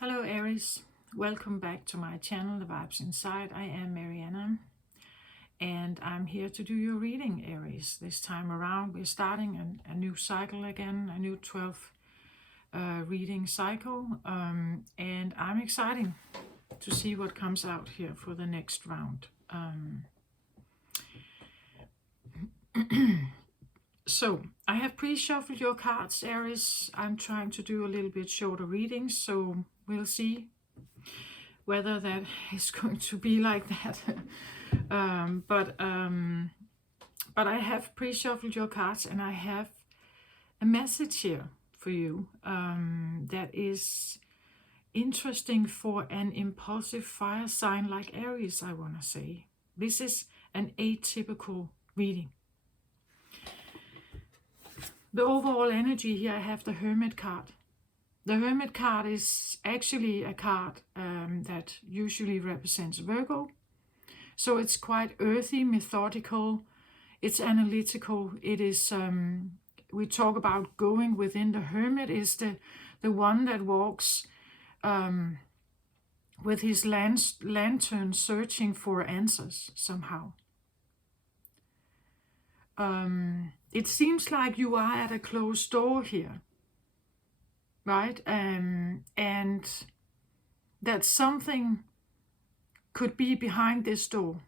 Hello Aries, welcome back to my channel, The Vibes Inside. I am Mariana and I'm here to do your reading, Aries. This time around we're starting a new cycle again, a new 12 reading cycle, and I'm excited to see what comes out here for the next round. So I have pre-shuffled your cards, Aries. I'm trying to do a little bit shorter readings, so we'll see whether that is going to be like that. But I have pre-shuffled your cards and I have a message here for you that is interesting for an impulsive fire sign like Aries, I want to say. This is an atypical reading. The overall energy here, I have the Hermit card. The Hermit card is actually a card that usually represents Virgo. So it's quite earthy, methodical, it's analytical. It is, we talk about going within. The Hermit is the one that walks with his lantern searching for answers somehow. It seems like you are at a closed door here, right? And that something could be behind this door.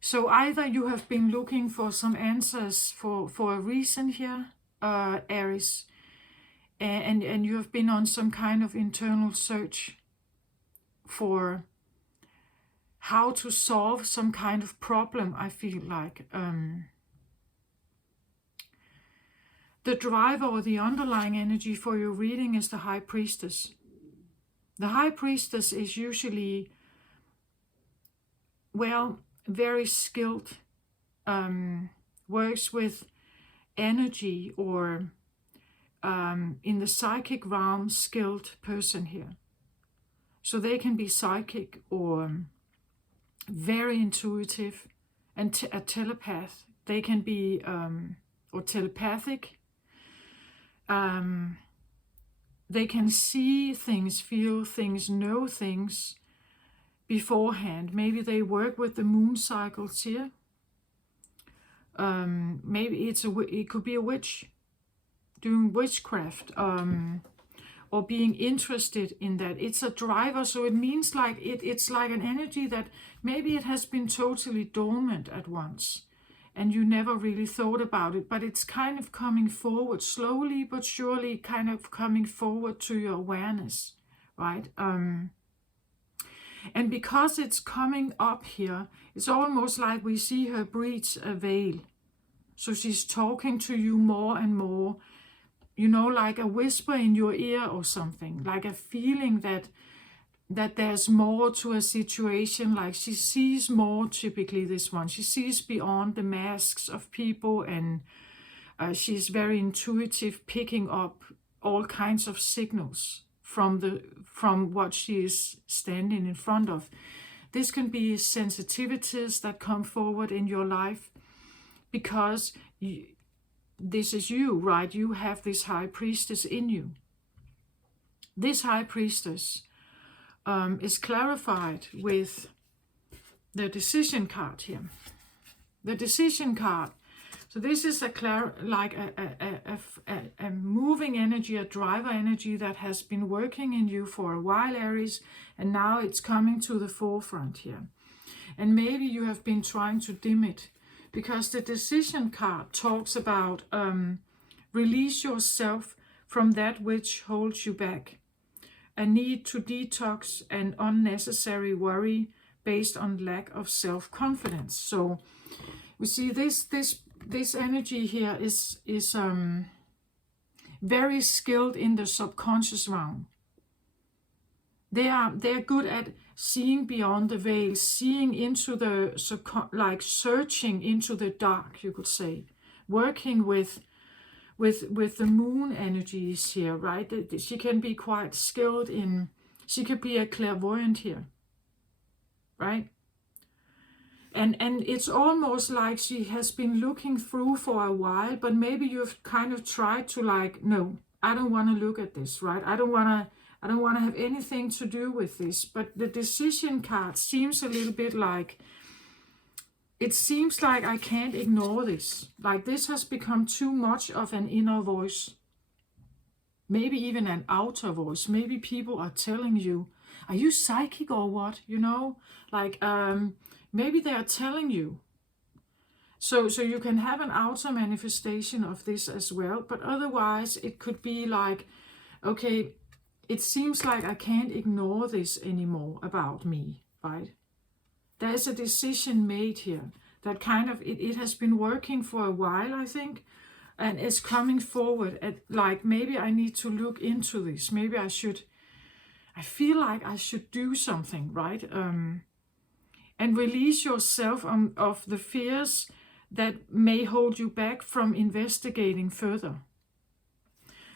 So either you have been looking for some answers for a reason here, Aries, and you have been on some kind of internal search for how to solve some kind of problem, I feel like. The driver or the underlying energy for your reading is the High Priestess. The High Priestess is usually, well, very skilled, works with energy, or in the psychic realm, skilled person here. So they can be psychic or very intuitive and a telepath. They can be or telepathic. They can see things, feel things, know things beforehand. Maybe they work with the moon cycles here. Maybe it could be a witch doing witchcraft, or being interested in that. It's a driver, so it means like it's like an energy that maybe it has been totally dormant at once and you never really thought about it, but it's kind of coming forward slowly but surely, kind of coming forward to your awareness, right? And because it's coming up here, it's almost like we see her breach a veil. So she's talking to you more and more, you know, like a whisper in your ear or something, like a feeling that there's more to a situation, like she sees more, typically this one. She sees beyond the masks of people, and she's very intuitive, picking up all kinds of signals from what she is standing in front of. This can be sensitivities that come forward in your life because this is you, right? You have this High Priestess in you. This High Priestess is clarified with the Decision card here. The Decision card. So this is a moving energy, a driver energy that has been working in you for a while, Aries, and now it's coming to the forefront here. And maybe you have been trying to dim it, because the Decision card talks about release yourself from that which holds you back, a need to detox and unnecessary worry based on lack of self-confidence. So we see this energy here is very skilled in the subconscious realm. They're good at seeing beyond the veil, seeing into the like searching into the dark, you could say, working with the moon energies here, right? She can be quite skilled in, she could be a clairvoyant here, right? And it's almost like she has been looking through for a while, but maybe you've kind of tried to like, no, I don't want to look at this, right? I don't want to have anything to do with this. But the decision card seems a little bit like, it seems like I can't ignore this. Like this has become too much of an inner voice. Maybe even an outer voice. Maybe people are telling you, are you psychic or what? You know, like maybe they are telling you. So you can have an outer manifestation of this as well. But otherwise, it could be like, okay, it seems like I can't ignore this anymore about me, right? There's a decision made here that kind of, it has been working for a while, I think, and it's coming forward at like, maybe I need to look into this. Maybe I feel like I should do something, right? And release yourself of the fears that may hold you back from investigating further.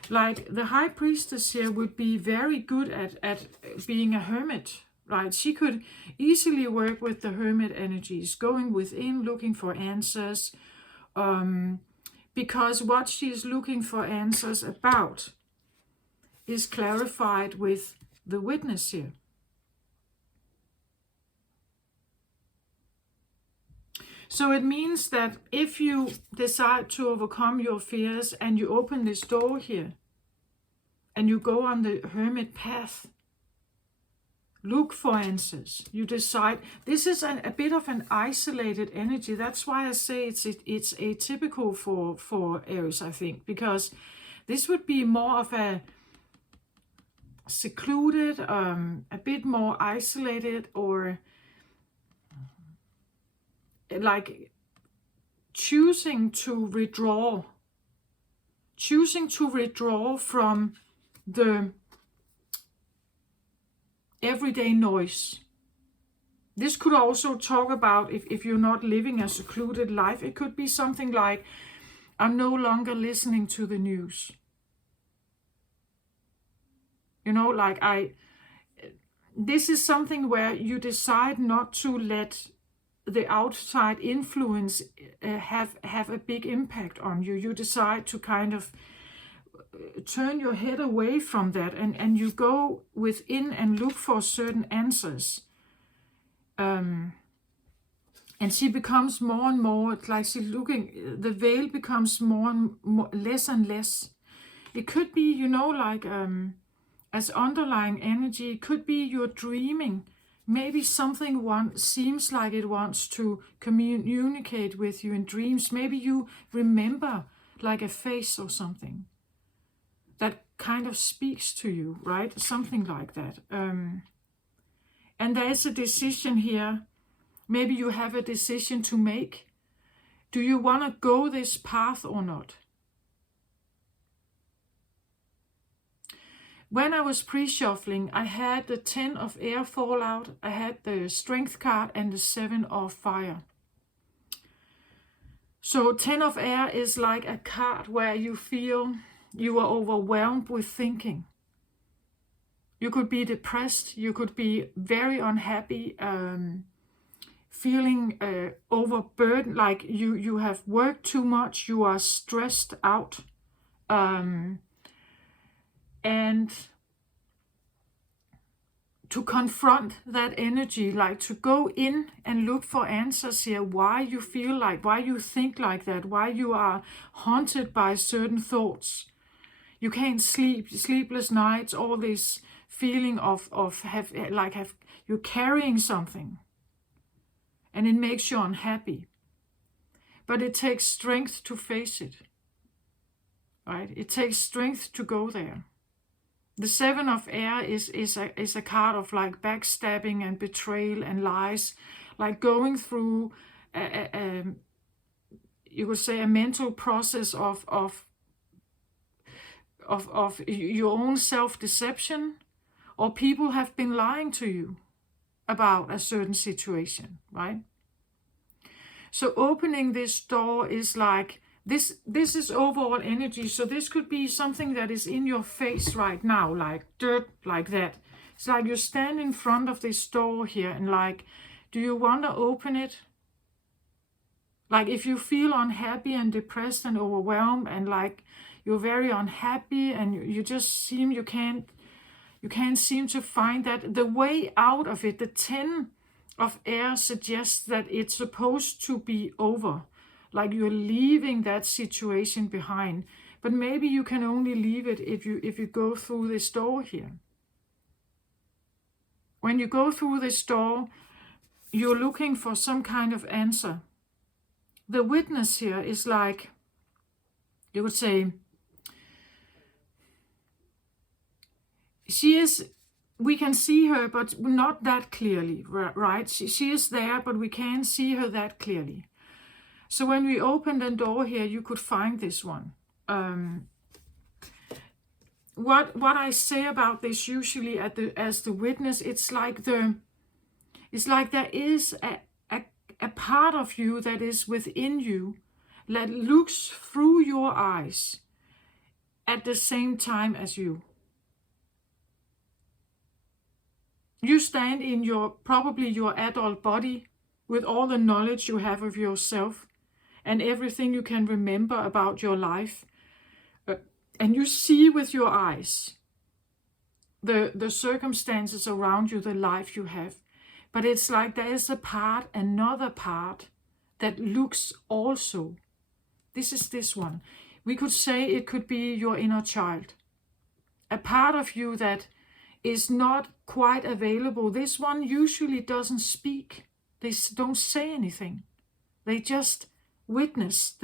Like the High Priestess here would be very good at being a hermit, right? She could easily work with the hermit energies, going within, looking for answers, because what she is looking for answers about is clarified with the witness here. So it means that if you decide to overcome your fears and you open this door here and you go on the hermit path, look for answers. You decide. This is a bit of an isolated energy. That's why I say it's atypical for Aries, I think, because this would be more of a secluded, a bit more isolated, or like choosing to withdraw from the everyday noise. This could also talk about if you're not living a secluded life. It could be something like, I'm no longer listening to the news. You know, like this is something where you decide not to let the outside influence have a big impact on you. You decide to kind of turn your head away from that, and you go within and look for certain answers. And she becomes more and more, it's like she's looking, the veil becomes more and more, less and less. It could be, you know, like as underlying energy, it could be you're dreaming. Maybe something seems like it wants to communicate with you in dreams. Maybe you remember like a face or something that kind of speaks to you, right? Something like that. And there's a decision here. Maybe you have a decision to make. Do you want to go this path or not? When I was pre-shuffling, I had the 10 of air fallout, I had the strength card, and the 7 of fire. So 10 of air is like a card where you feel you are overwhelmed with thinking. You could be depressed, you could be very unhappy, feeling overburdened, like you have worked too much, you are stressed out. And to confront that energy, like to go in and look for answers here, why you feel like, why you think like that, why you are haunted by certain thoughts. You can't sleep, sleepless nights, all this feeling of you're carrying something and it makes you unhappy. But it takes strength to face it, right? It takes strength to go there. The 7 of air is a card of like backstabbing and betrayal and lies, like going through you could say a mental process of your own self-deception, or people have been lying to you about a certain situation, right? So opening this door is like, this is overall energy. So this could be something that is in your face right now, like dirt, like that. It's like you stand in front of this door here and like, do you want to open it? Like if you feel unhappy and depressed and overwhelmed and like you're very unhappy, and you just seem you can't seem to find that the way out of it. The 10 of air suggests that it's supposed to be over, like you're leaving that situation behind. But maybe you can only leave it if you go through this door here. When you go through this door, you're looking for some kind of answer. The witness here is like, you would say, she is, we can see her, but not that clearly, right? She is there, but we can't see her that clearly. So when we open the door here, you could find this one. What I say about this usually as the witness, it's like there is a part of you that is within you that looks through your eyes at the same time as you. You stand in probably your adult body with all the knowledge you have of yourself and everything you can remember about your life. And you see with your eyes the circumstances around you, the life you have. But it's like there is another part that looks also. This is this one. We could say it could be your inner child. A part of you that is not quite available. This one usually doesn't speak. They don't say anything. They just witness.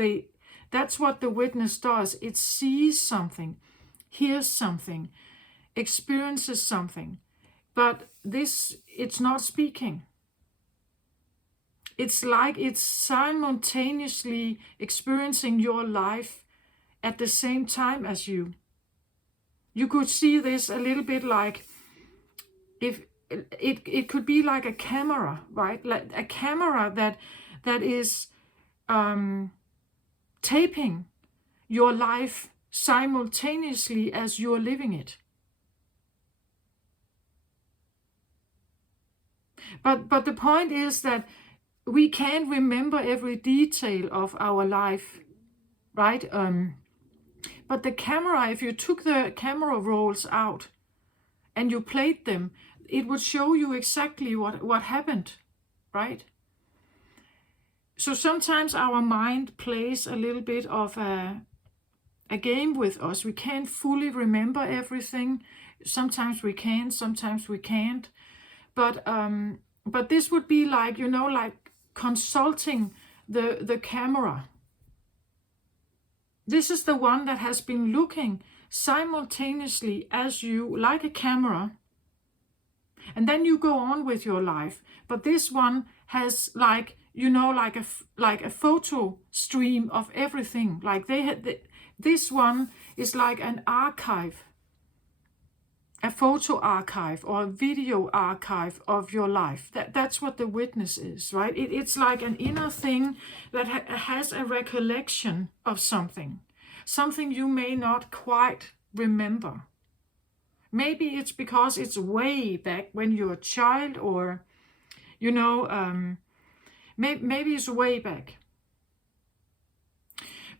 That's what the witness does. It sees something, hears something, experiences something. But it's not speaking. It's like it's simultaneously experiencing your life at the same time as you. You could see this a little bit like, if it could be like a camera, right? Like a camera that is taping your life simultaneously as you're living it. But the point is that we can't remember every detail of our life, right? But the camera, if you took the camera rolls out and you played them, it would show you exactly what happened, right? So sometimes our mind plays a little bit of a game with us. We can't fully remember everything. Sometimes we can, sometimes we can't. But this would be like, like consulting the camera. This is the one that has been looking simultaneously as you, like a camera. And then you go on with your life. But this one has like a photo stream of everything. Like this one is like an archive, a photo archive or a video archive of your life. That's what the witness is, right? It's like an inner thing that has a recollection of something you may not quite remember. Maybe it's because it's way back when you're a child, or maybe it's way back.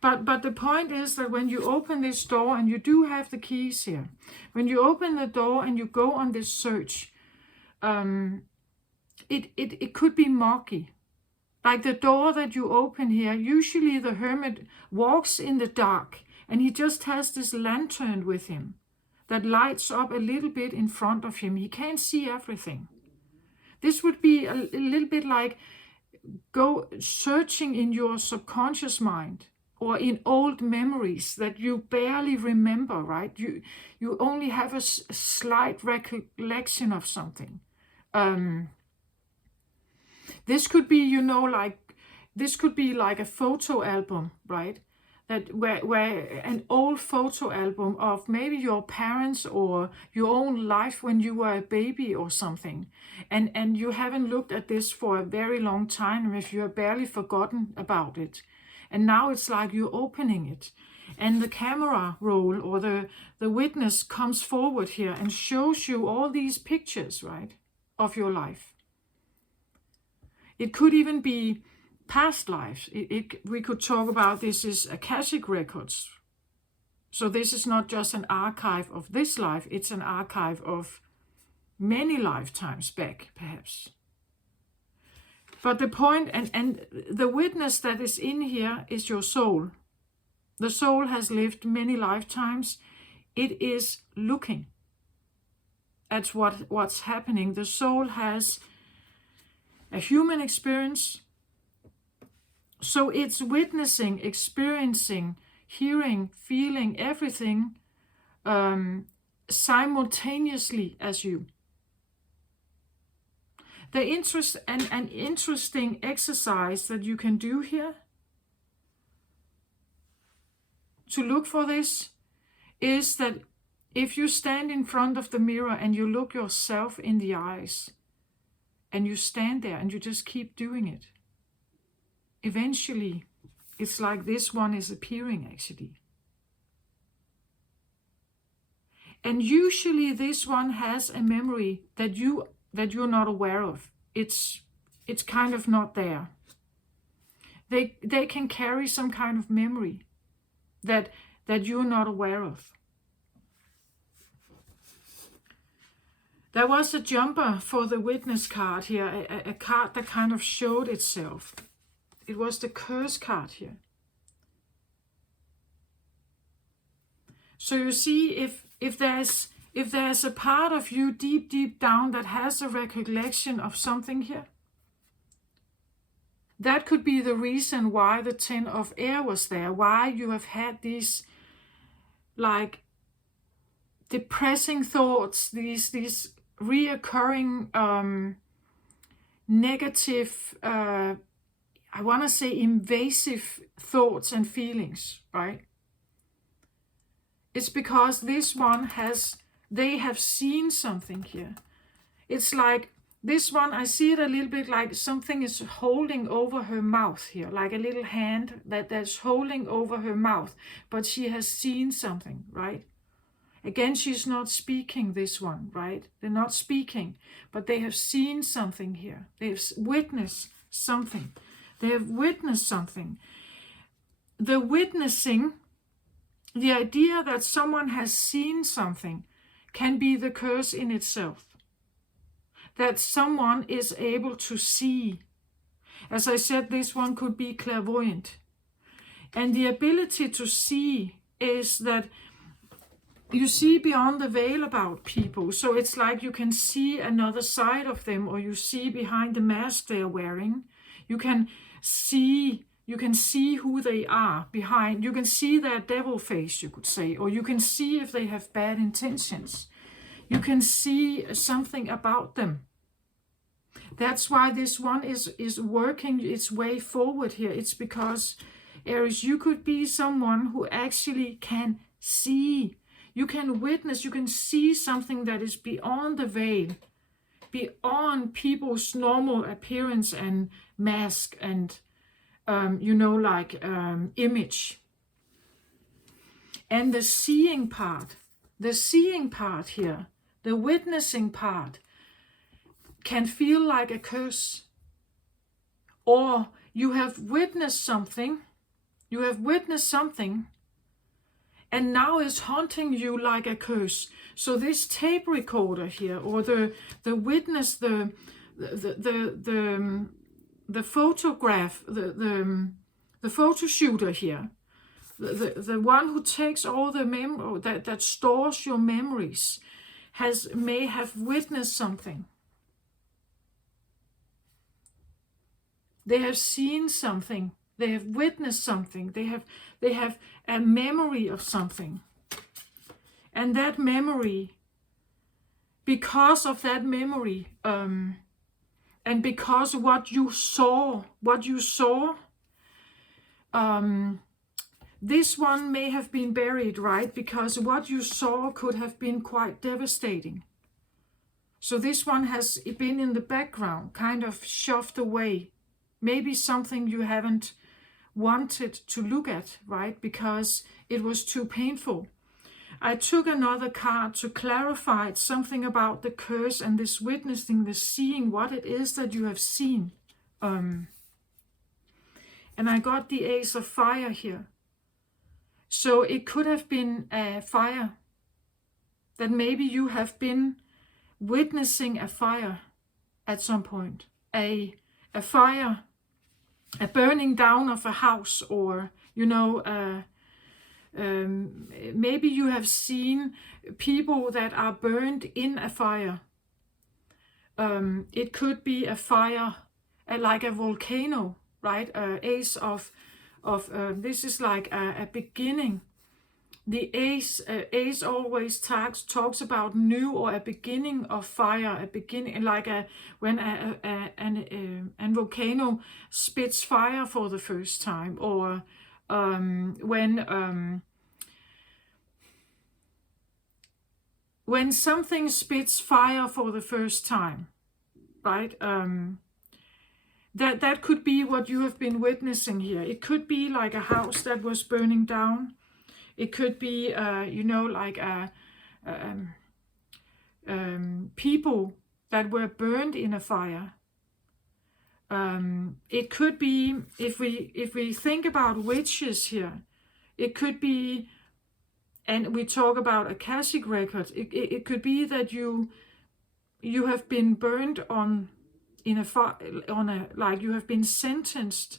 But the point is that when you open this door, and you do have the keys here, when you open the door and you go on this search, it could be murky. Like the door that you open here, usually the hermit walks in the dark, and he just has this lantern with him that lights up a little bit in front of him. He can't see everything. This would be a little bit like go searching in your subconscious mind or in old memories that you barely remember, right? You only have a slight recollection of something. This could be, this could be like a photo album, right? That where an old photo album of maybe your parents or your own life when you were a baby or something, and you haven't looked at this for a very long time, and if you have barely forgotten about it, and now it's like you're opening it, and the camera roll or the witness comes forward here and shows you all these pictures, right, of your life. It could even be past lives. We could talk about this as Akashic records, So this is not just an archive of this life, it's an archive of many lifetimes back, perhaps. But the point, and the witness that is in here is your soul. The soul has lived many lifetimes. It is looking at what's happening. The soul has a human experience. So it's witnessing, experiencing, hearing, feeling everything simultaneously as you. The an interesting exercise that you can do here to look for this is that if you stand in front of the mirror and you look yourself in the eyes and you stand there and you just keep doing it, eventually it's like this one is appearing actually. And usually this one has a memory that you're not aware of. It's kind of not there. They can carry some kind of memory that you're not aware of. There was a jumper for the witness card here, a card that kind of showed itself. It was the curse card here. So you see, if there's a part of you deep down that has a recollection of something here, that could be the reason why the 10 of air was there, why you have had these like depressing thoughts, these reoccurring negative, I want to say invasive thoughts and feelings, right? It's because this one they have seen something here. It's like this one, I see it a little bit like something is holding over her mouth here, like a little hand that's holding over her mouth, but she has seen something, right? Again, she's not speaking, this one, right? They're not speaking, but they have seen something here. They've witnessed something. They have witnessed something. The witnessing, the idea that someone has seen something, can be the curse in itself. That someone is able to see. As I said, this one could be clairvoyant. And the ability to see is that you see beyond the veil about people. So it's like you can see another side of them, or you see behind the mask they're wearing. You can see who they are behind. You can see their devil face, you could say, or you can see if they have bad intentions. You can see something about them. That's why this one is working its way forward here. It's because, Aries, you could be someone who actually can see. You can witness, you can see something that is beyond the veil, beyond people's normal appearance and mask and, image. And the seeing part here, the witnessing part, can feel like a curse. Or you have witnessed something, and now it's haunting you like a curse. So this tape recorder here, or the witness, the photograph, the photo shooter here, the one who takes all the that stores your memories, may have witnessed something. They have seen something. They have witnessed something. They have a memory of something. And that memory, because of that memory, and because what you saw, this one may have been buried, right? Because what you saw could have been quite devastating. So this one has been in the background, kind of shoved away. Maybe something you haven't wanted to look at, right? Because it was too painful. I took another card to clarify something about the curse and this witnessing, the seeing, what it is that you have seen. And I got the Ace of Fire here. So it could have been a fire, that maybe you have been witnessing a fire at some point, a fire, a burning down of a house, or maybe you have seen people that are burned in a fire. It could be a fire, like a volcano, right? Ace of this is like a beginning. The ace always talks about new, or a beginning of fire, a beginning, like when an volcano spits fire for the first time, or when something spits fire for the first time, right? That could be what you have been witnessing here. It could be like a house that was burning down. It could be, like people that were burned in a fire. It could be, if we think about witches here, it could be, and we talk about Akashic records, it could be that you have been burned like you have been sentenced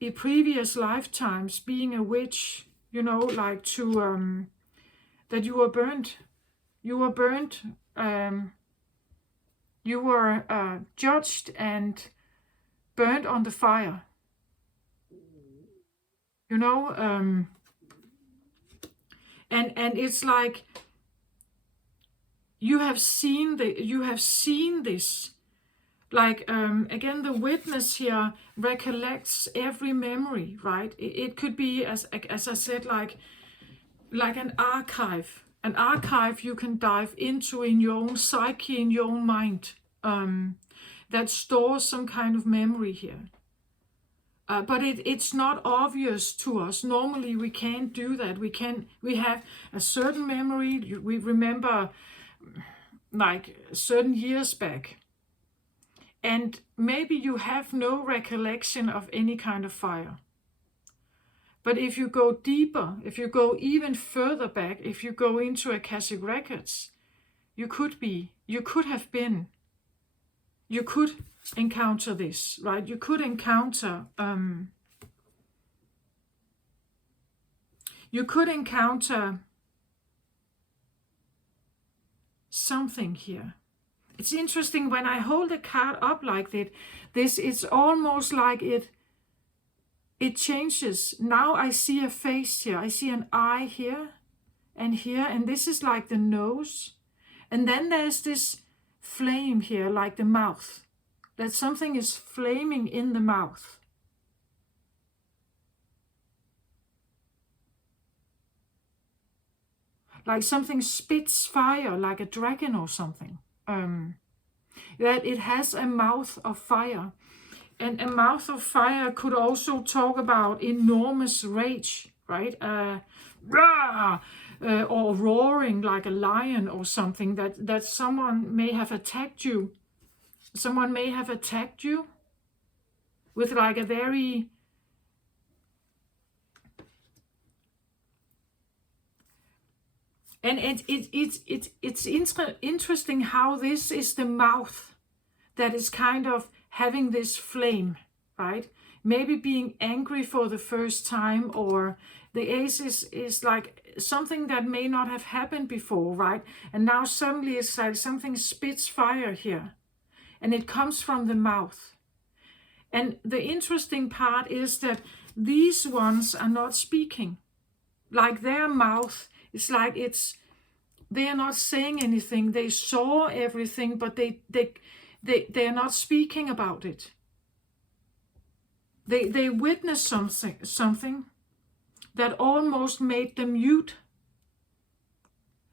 in previous lifetimes, being a witch, like to that you were burned. You were burned. You were judged and burned on the fire. And it's like you have seen this. Like, again, the witness here recollects every memory, right? It could be, as I said, like an archive. An archive you can dive into in your own psyche, in your own mind, that stores some kind of memory here. But it's not obvious to us. Normally we can't do that. We have a certain memory. We remember like certain years back. And maybe you have no recollection of any kind of fire. But if you go deeper, if you go even further back, if you go into Akashic records, you could encounter this, right? You could encounter something here. It's interesting when I hold a card up like that. This it's almost like it changes. Now I see a face here. I see an eye here, and this is like the nose, and then there's this flame here, like the mouth. That something is flaming in the mouth. Like something spits fire, like a dragon or something. That it has a mouth of fire. And a mouth of fire could also talk about enormous rage, right? Or roaring like a lion or something, that someone may have attacked you. Someone may have attacked you with like a very... And it's interesting how this is the mouth that is kind of having this flame, right? Maybe being angry for the first time, or the ace is like something that may not have happened before, right? And now suddenly it's like something spits fire here, and it comes from the mouth. And the interesting part is that these ones are not speaking. Like their mouth, it's like they are not saying anything. They saw everything, but they are not speaking about it. They witnessed something that almost made them mute.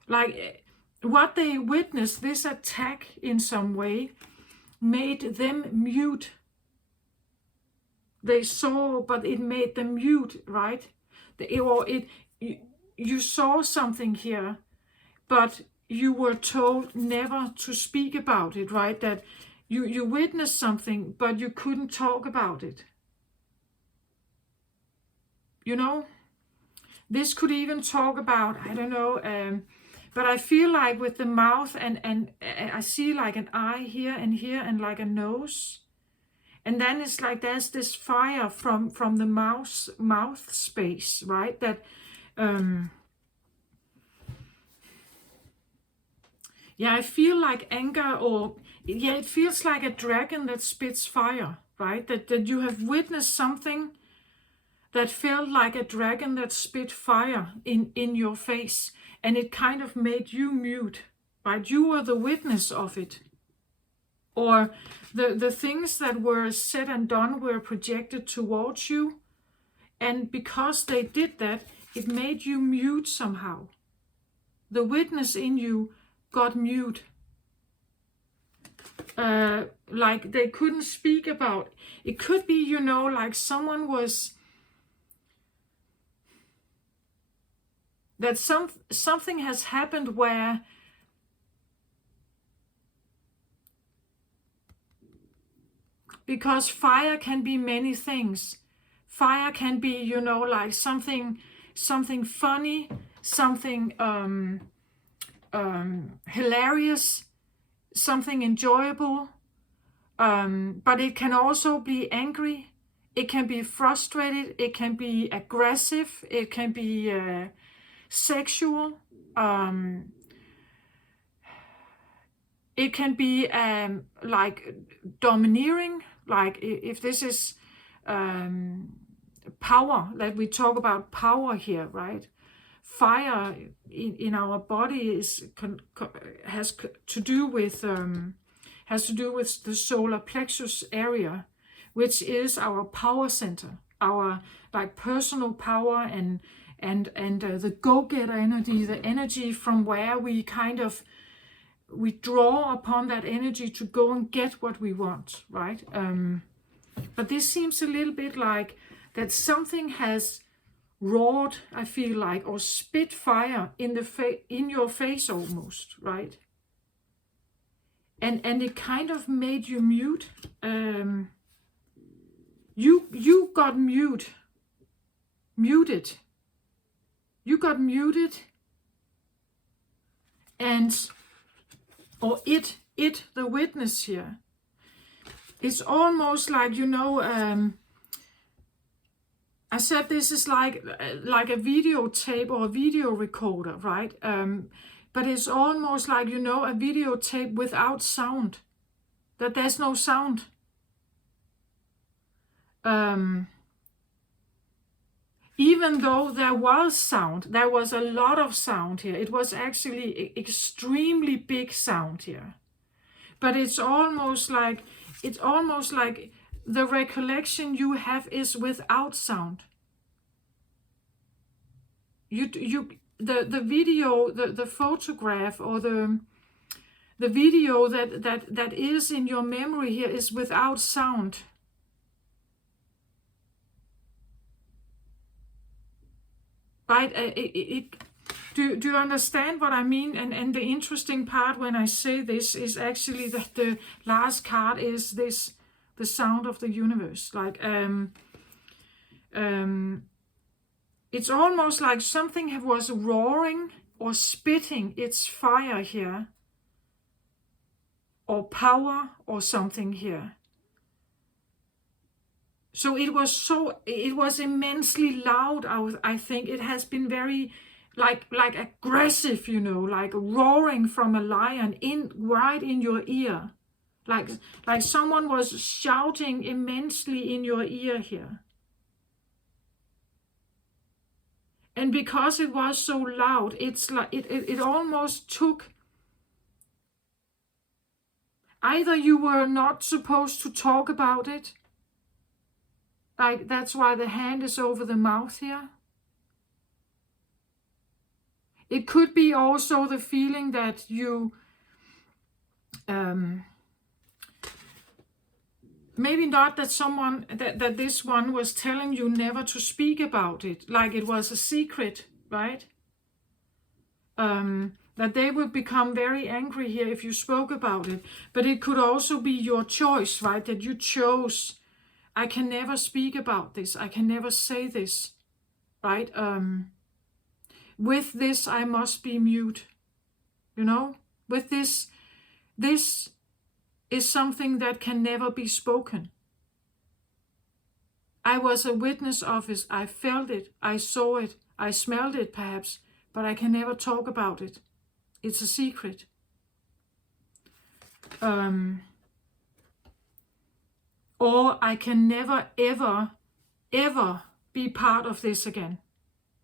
Like what they witnessed, this attack in some way, made them mute. They saw, but it made them mute, right? You saw something here, but you were told never to speak about it, right? That you witnessed something, but you couldn't talk about it. This could even talk about, I don't know, but I feel like with the mouth, and I see like an eye here and like a nose. And then it's like there's this fire from the mouth space, right? That yeah, I feel like anger, or yeah, it feels like a dragon that spits fire, right? That you have witnessed something that felt like a dragon that spit fire in your face, and it kind of made you mute, right? You were the witness of it. Or the things that were said and done were projected towards you, and because they did that, it made you mute somehow. The witness in you got mute. Like they couldn't speak about. It could be, like someone was, that something has happened where because fire can be many things. Fire can be, like something funny, something hilarious, something enjoyable, but it can also be angry, it can be frustrated, it can be aggressive, it can be sexual, it can be like domineering, like if this is power, like we talk about power here, right? Fire in our body has to do with the solar plexus area, which is our power center, our like personal power, and the go-getter energy, the energy from where we draw upon that energy to go and get what we want, right? But this seems a little bit like that something has roared, I feel like, or spit fire in your face almost, right? And it kind of made you mute. You got muted. You got muted, and or it the witness here. It's almost like, I said this is like a videotape or a video recorder, right? But it's almost like, a videotape without sound, that there's no sound. Even though there was sound, there was a lot of sound here. It was actually extremely big sound here. But it's almost like the recollection you have is without sound. The video, the photograph, or the video that is in your memory here is without sound. Right? Do you understand what I mean? And the interesting part when I say this is actually that the last card is this, the sound of the universe. Like it's almost like something was roaring or spitting its fire here, or power or something here. So it was immensely loud. I think it has been very like aggressive, like roaring from a lion right in your ear. Like someone was shouting immensely in your ear here. And because it was so loud, it's like it almost took, either you were not supposed to talk about it, like that's why the hand is over the mouth here. It could be also the feeling that you maybe not that someone that this one was telling you never to speak about it, like it was a secret, right? That they would become very angry here if you spoke about it. But it could also be your choice, right? That you chose, I can never speak about this, I can never say this, right? with this I must be mute, with this is something that can never be spoken. I was a witness of it, I felt it, I saw it, I smelled it perhaps, but I can never talk about it. It's a secret. Or I can never, ever, ever be part of this again.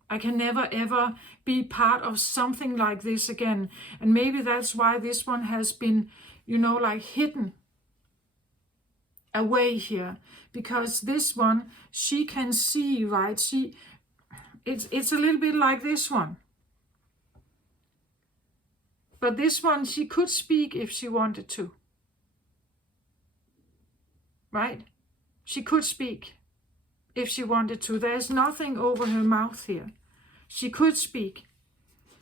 I can never, ever be part of something like this again. And maybe that's why this one has been, hidden away here. Because this one, she can see, right? It's a little bit like this one. But this one, she could speak if she wanted to. Right? She could speak if she wanted to. There's nothing over her mouth here. She could speak.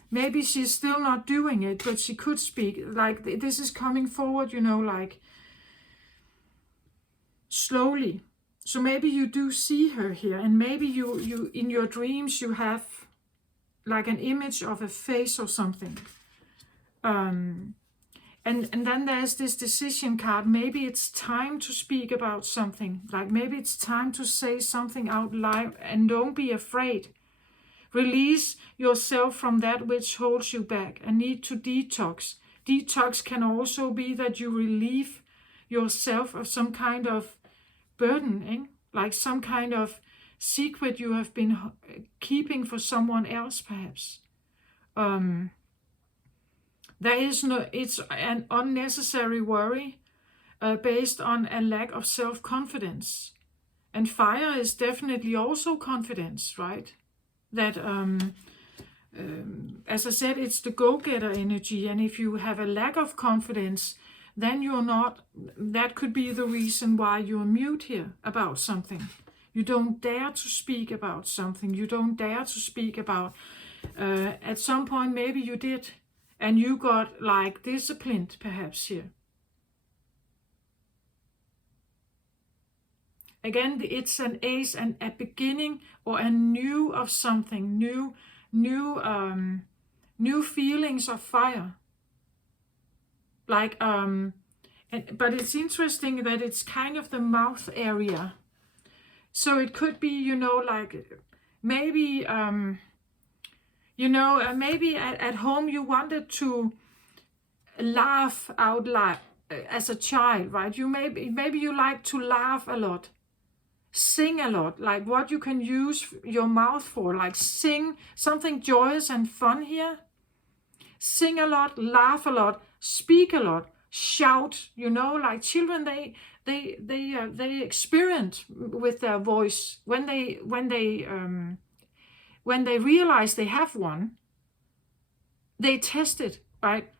Maybe she's still not doing it, but she could speak. Like, this is coming forward, like slowly. So maybe you do see her here, and maybe you in your dreams you have like an image of a face or something. And then there's this decision card. Maybe it's time to speak about something. Like maybe it's time to say something out loud, and don't be afraid. Release yourself from that which holds you back. A need to detox. Detox can also be that you relieve yourself of some kind of burden, like some kind of secret you have been keeping for someone else, perhaps. It's an unnecessary worry based on a lack of self-confidence. And fire is definitely also confidence, right? That, as I said, it's the go-getter energy. And if you have a lack of confidence, then that could be the reason why you're mute here about something. You don't dare to speak about something. You don't dare to speak about, at some point maybe you did, and you got like disciplined perhaps here. Again, it's an ace and a beginning or a new of something, new feelings of fire. Like, but it's interesting that it's kind of the mouth area. So it could be, like maybe, maybe at home you wanted to laugh out loud as a child, right? Maybe you like to laugh a lot. Sing a lot, like what you can use your mouth for, like sing something joyous and fun here. Sing a lot, laugh a lot, speak a lot, shout. Like children, they experiment with their voice when they realize they have one. They test it, right?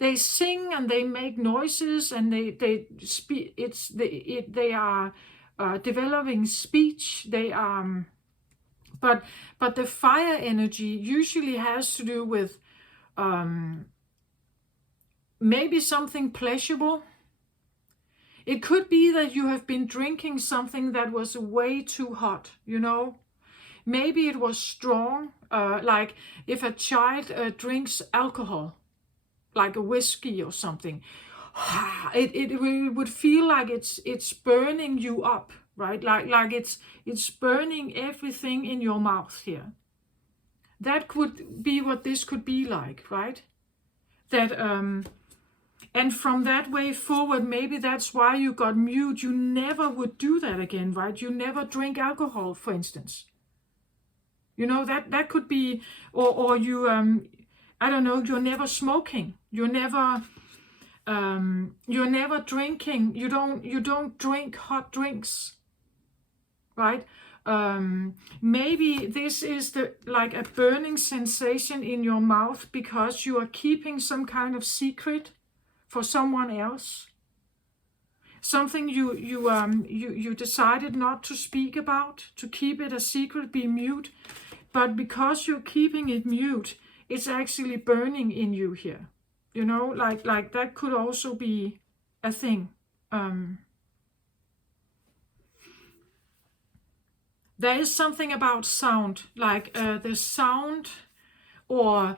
They sing and they make noises and they speak. They are developing speech. They are, but the fire energy usually has to do with maybe something pleasurable. It could be that you have been drinking something that was way too hot. Maybe it was strong. Like if a child drinks alcohol, like a whiskey or something. It would feel like it's burning you up, right? Like it's burning everything in your mouth here. That could be what this could be like, right? That and from that way forward, maybe that's why you got mute. You never would do that again, right? You never drink alcohol, for instance. That could be, or you I don't know. You're never smoking. You're never drinking. You don't drink hot drinks, right? Maybe this is like a burning sensation in your mouth because you are keeping some kind of secret for someone else. Something you decided not to speak about, to keep it a secret, be mute. But because you're keeping it mute, it's actually burning in you here. Like that could also be a thing. There is something about sound, like the sound or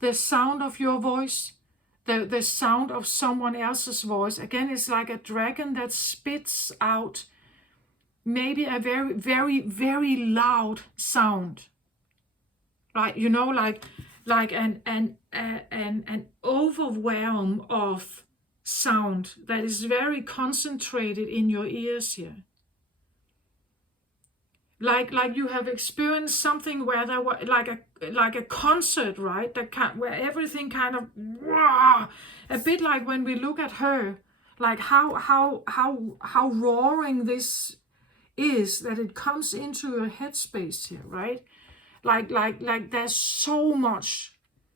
the sound of your voice, the sound of someone else's voice. Again, it's like a dragon that spits out maybe a very, very, very loud sound. Like, you know, like an overwhelm of sound that is very concentrated in your ears here. Like you have experienced something where there was like a concert, right? Where everything kind of a bit like when we look at her, like how roaring this is, that it comes into your headspace here, right? Like there's so much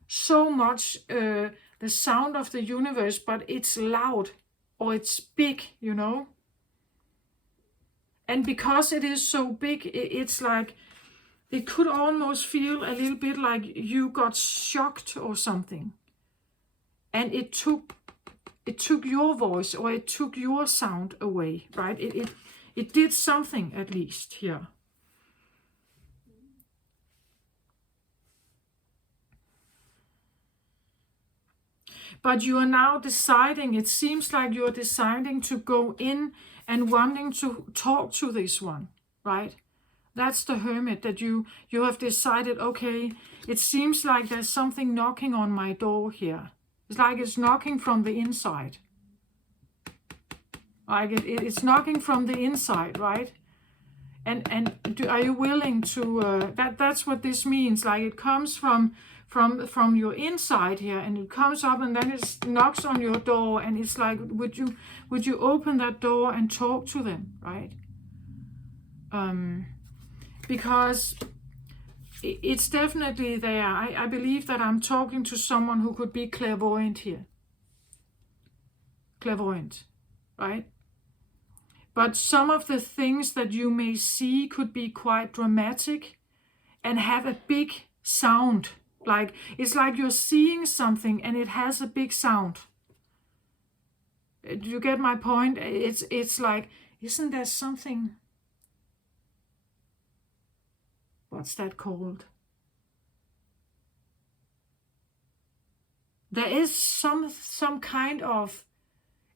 the sound of the universe, but it's loud or it's big, you know. And because it is so big, it's like, it could almost feel a little bit like you got shocked or something. And it took your voice, or it took your sound away, right? It did something, at least here. But you are now deciding, it seems like you're deciding to go in and wanting to talk to this one, right? That's the Hermit, that you have decided, okay, it seems like there's something knocking on my door here. It's like it's knocking from the inside. Like it's knocking from the inside, right? And are you willing to, that's what this means. Like it comes from your inside here, and it comes up, and then it knocks on your door, and it's like, would you open that door and talk to them, right? Because it's definitely there. I believe that I'm talking to someone who could be clairvoyant here. Clairvoyant, right? But some of the things that you may see could be quite dramatic and have a big sound. Like, it's like you're seeing something and it has a big sound. Do you get my point? It's like, isn't there something, what's that called? There is some kind of,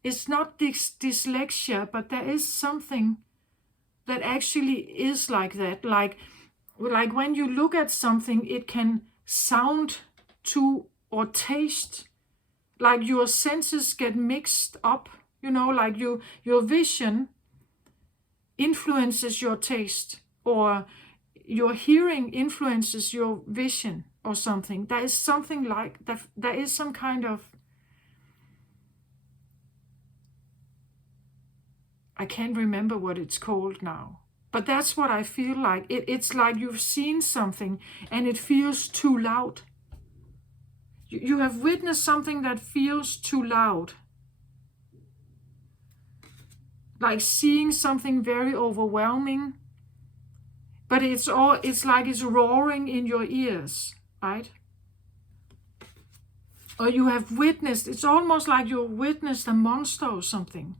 it's not dyslexia, but there is something that actually is like that. Like when you look at something, it can sound to or taste, like your senses get mixed up, you know, like your vision influences your taste, or your hearing influences your vision or something. There is something like that. There is some kind of, I can't remember what it's called now, but that's what I feel like. It's like you've seen something and it feels too loud. You have witnessed something that feels too loud. Like seeing something very overwhelming, but it's like it's roaring in your ears, right? Or you have witnessed, it's almost like you witnessed a monster or something.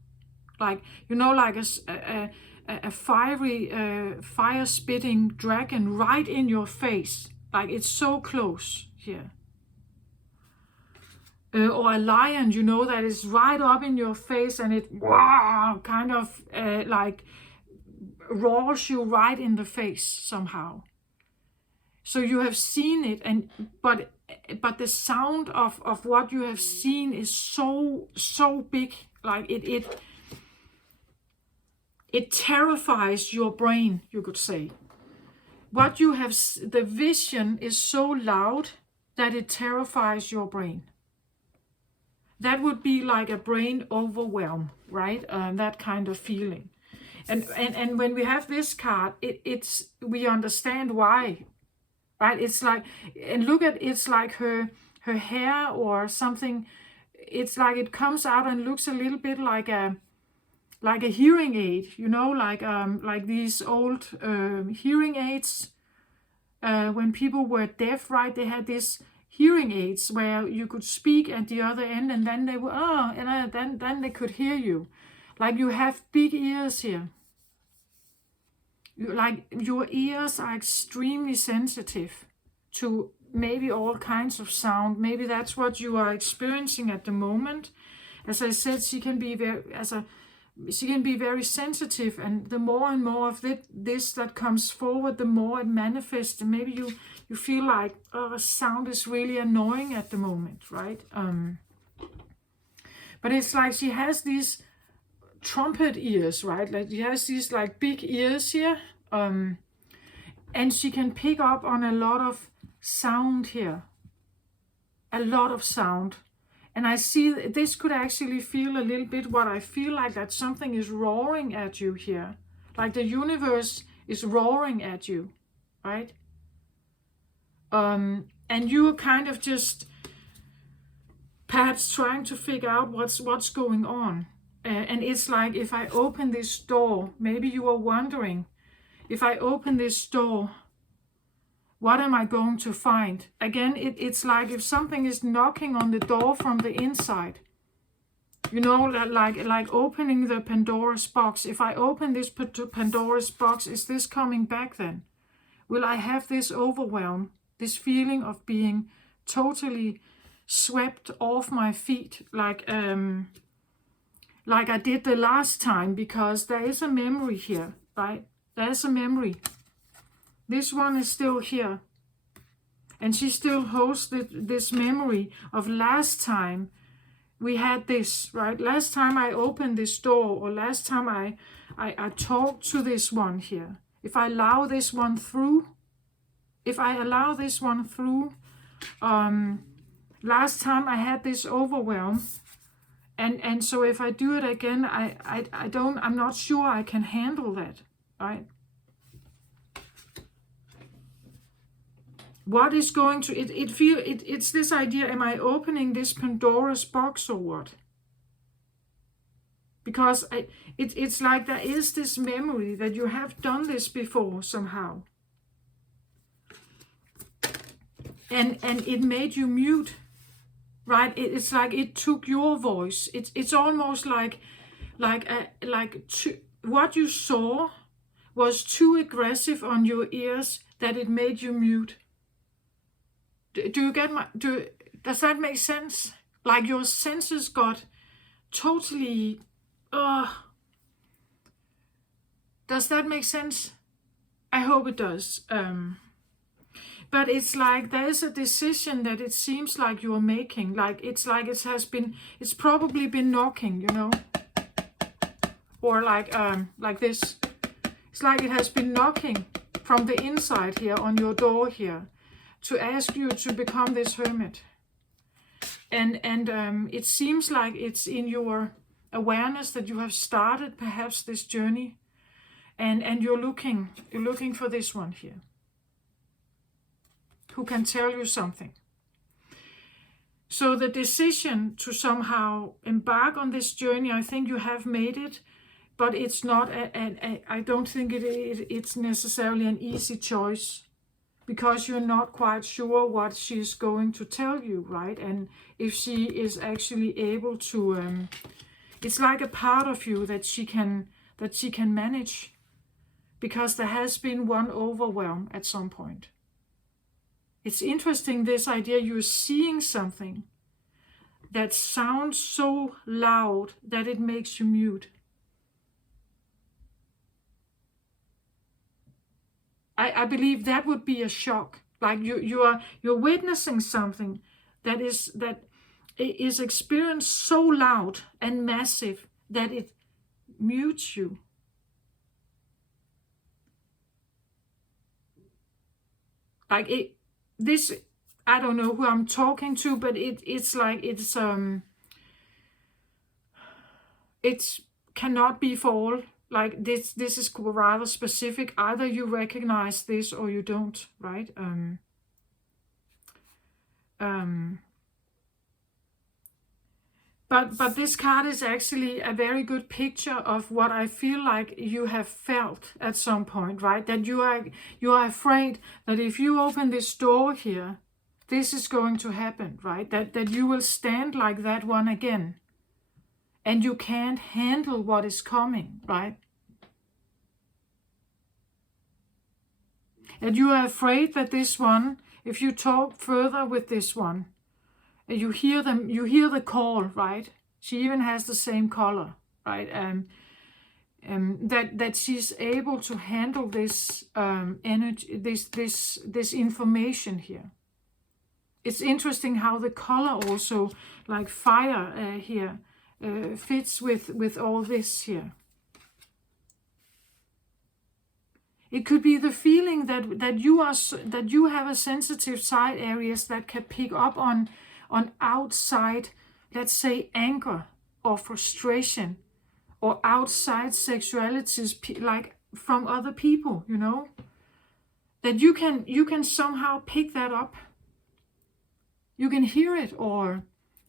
Like, you know, like a fiery, fire-spitting dragon right in your face. Like, it's so close here. Or a lion, you know, that is right up in your face, and it kind of like roars you right in the face somehow. So you have seen it, but the sound of what you have seen is so big, like it terrifies your brain, you could say. What you have, the vision is so loud that it terrifies your brain. That would be like a brain overwhelm, right? That kind of feeling. And when we have this card, we understand why, right? It's like, and look at, it's like her hair or something. It's like it comes out and looks a little bit like a hearing aid, you know, like these old hearing aids. When people were deaf, right? They had these hearing aids where you could speak at the other end, and then they were then they could hear you. Like you have big ears here. like your ears are extremely sensitive to maybe all kinds of sound. Maybe that's what you are experiencing at the moment. As I said, she can be very sensitive, and the more and more of this that comes forward, the more it manifests. And maybe you feel like, oh, sound is really annoying at the moment, right? But it's like she has these trumpet ears, right? Like she has these like big ears here, and she can pick up on a lot of sound here, a lot of sound. And I see this could actually feel a little bit what I feel like, that something is roaring at you here. Like the universe is roaring at you, right? And you're kind of just perhaps trying to figure out what's going on. And it's like, if I open this door, maybe you are wondering, if I open this door, what am I going to find? Again, it's like if something is knocking on the door from the inside. You know, like opening the Pandora's box. If I open this Pandora's box, is this coming back then? Will I have this overwhelm, this feeling of being totally swept off my feet, like I did the last time? Because there is a memory here, right? There's a memory. This one is still here. And she still holds this memory of last time we had this, right? Last time I opened this door, or last time I talked to this one here. If I allow this one through, last time I had this overwhelm. And so if I do it again, I'm not sure I can handle that, right? What is going to, it's this idea, am I opening this Pandora's box or what? Because it's like there is this memory that you have done this before somehow. And it made you mute, right? It's like it took your voice. It's almost like what you saw was too aggressive on your ears that it made you mute. Do you get does that make sense? Like your senses got totally, does that make sense? I hope it does. But it's like there is a decision that it seems like you're making. It's probably been knocking, you know, or like this. It's like it has been knocking from the inside here on your door here, to ask you to become this hermit. And it seems like it's in your awareness that you have started perhaps this journey, and you're looking for this one here, who can tell you something. So the decision to somehow embark on this journey, I think you have made it, but it's not I don't think it's necessarily an easy choice, because you're not quite sure what she's going to tell you, right? And if she is actually able to, it's like a part of you that she can manage, because there has been one overwhelm at some point. It's interesting, this idea, you're seeing something that sounds so loud that it makes you mute. I believe that would be a shock. Like you're witnessing something that is experienced so loud and massive that it mutes you. Like this, I don't know who I'm talking to, but it's cannot be for all. Like this is rather specific. Either you recognize this or you don't, right? But this card is actually a very good picture of what I feel like you have felt at some point, right? That you are afraid that if you open this door here, this is going to happen, right? That you will stand like that one again, and you can't handle what is coming, right? that you are afraid that this one, if you talk further with this one, you hear them, you hear the call, right? She even has the same color, right? That she's able to handle this energy, this information here. It's interesting how the color also, like fire here, fits with all this here. It could be the feeling that you have a sensitive side, Aries, that can pick up on outside, let's say, anger or frustration, or outside sexualities, like from other people, you know, that you can somehow pick that up. You can hear it, or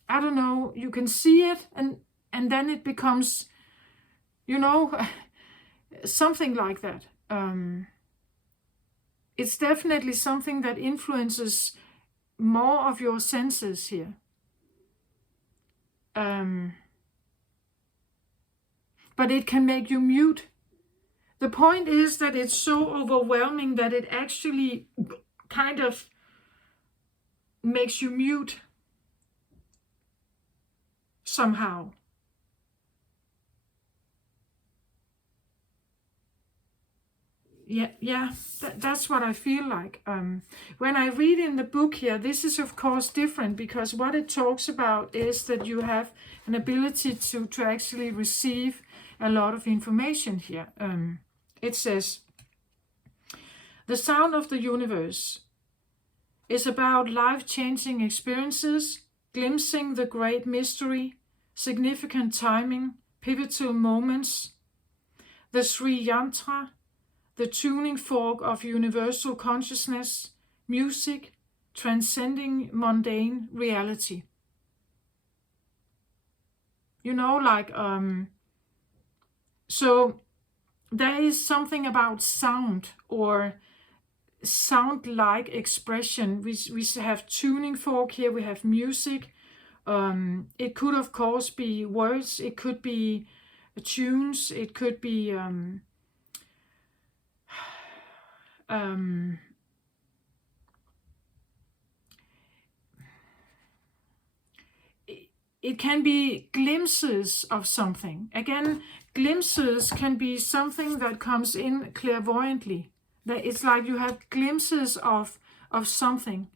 I don't know, you can see it, and then it becomes, you know, something like that. It's definitely something that influences more of your senses here. But it can make you mute. The point is that it's so overwhelming that it actually kind of makes you mute somehow. Yeah, that's what I feel like. When I read in the book here, this is of course different, because what it talks about is that you have an ability to actually receive a lot of information here. It says, the sound of the universe is about life-changing experiences, glimpsing the great mystery, significant timing, pivotal moments, the Sri Yantra, the tuning fork of universal consciousness, music, transcending mundane reality. You know, like, so there is something about sound, or sound-like expression. We have tuning fork here, we have music. It could, of course, be words, it could be tunes, it could be it can be glimpses of something. Again, glimpses can be something that comes in clairvoyantly. That it's like you have glimpses of something,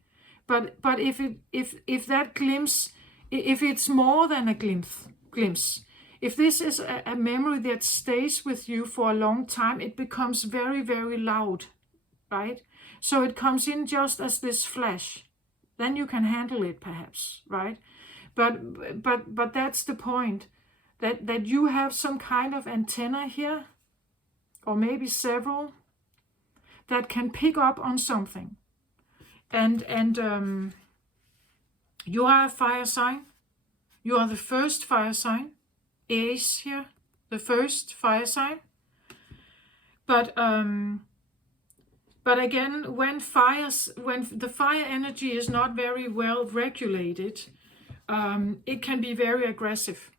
but if that glimpse, if it's more than a glimpse, if this is a memory that stays with you for a long time, it becomes very, very loud, right? So it comes in just as this flash. Then you can handle it, perhaps, right? But that's the point, that you have some kind of antenna here, or maybe several, that can pick up on something. And you are a fire sign. You are the first fire sign, Aries here, the first fire sign. But again, when the fire energy is not very well regulated, it can be very aggressive.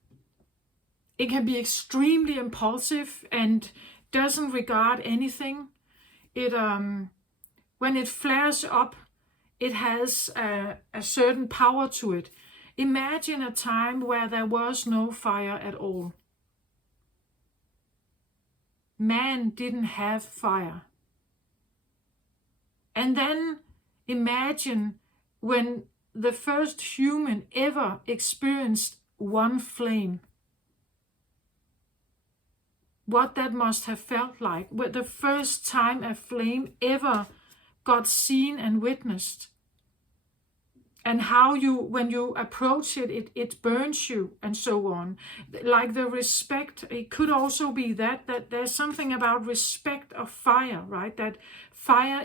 It can be extremely impulsive and doesn't regard anything. It when it flares up, it has a certain power to it. Imagine a time where there was no fire at all. Man didn't have fire. And then imagine when the first human ever experienced one flame. What that must have felt like, the first time a flame ever got seen and witnessed. And how when you approach it, it burns you, and so on. Like the respect, it could also be that there's something about respect of fire, right? That fire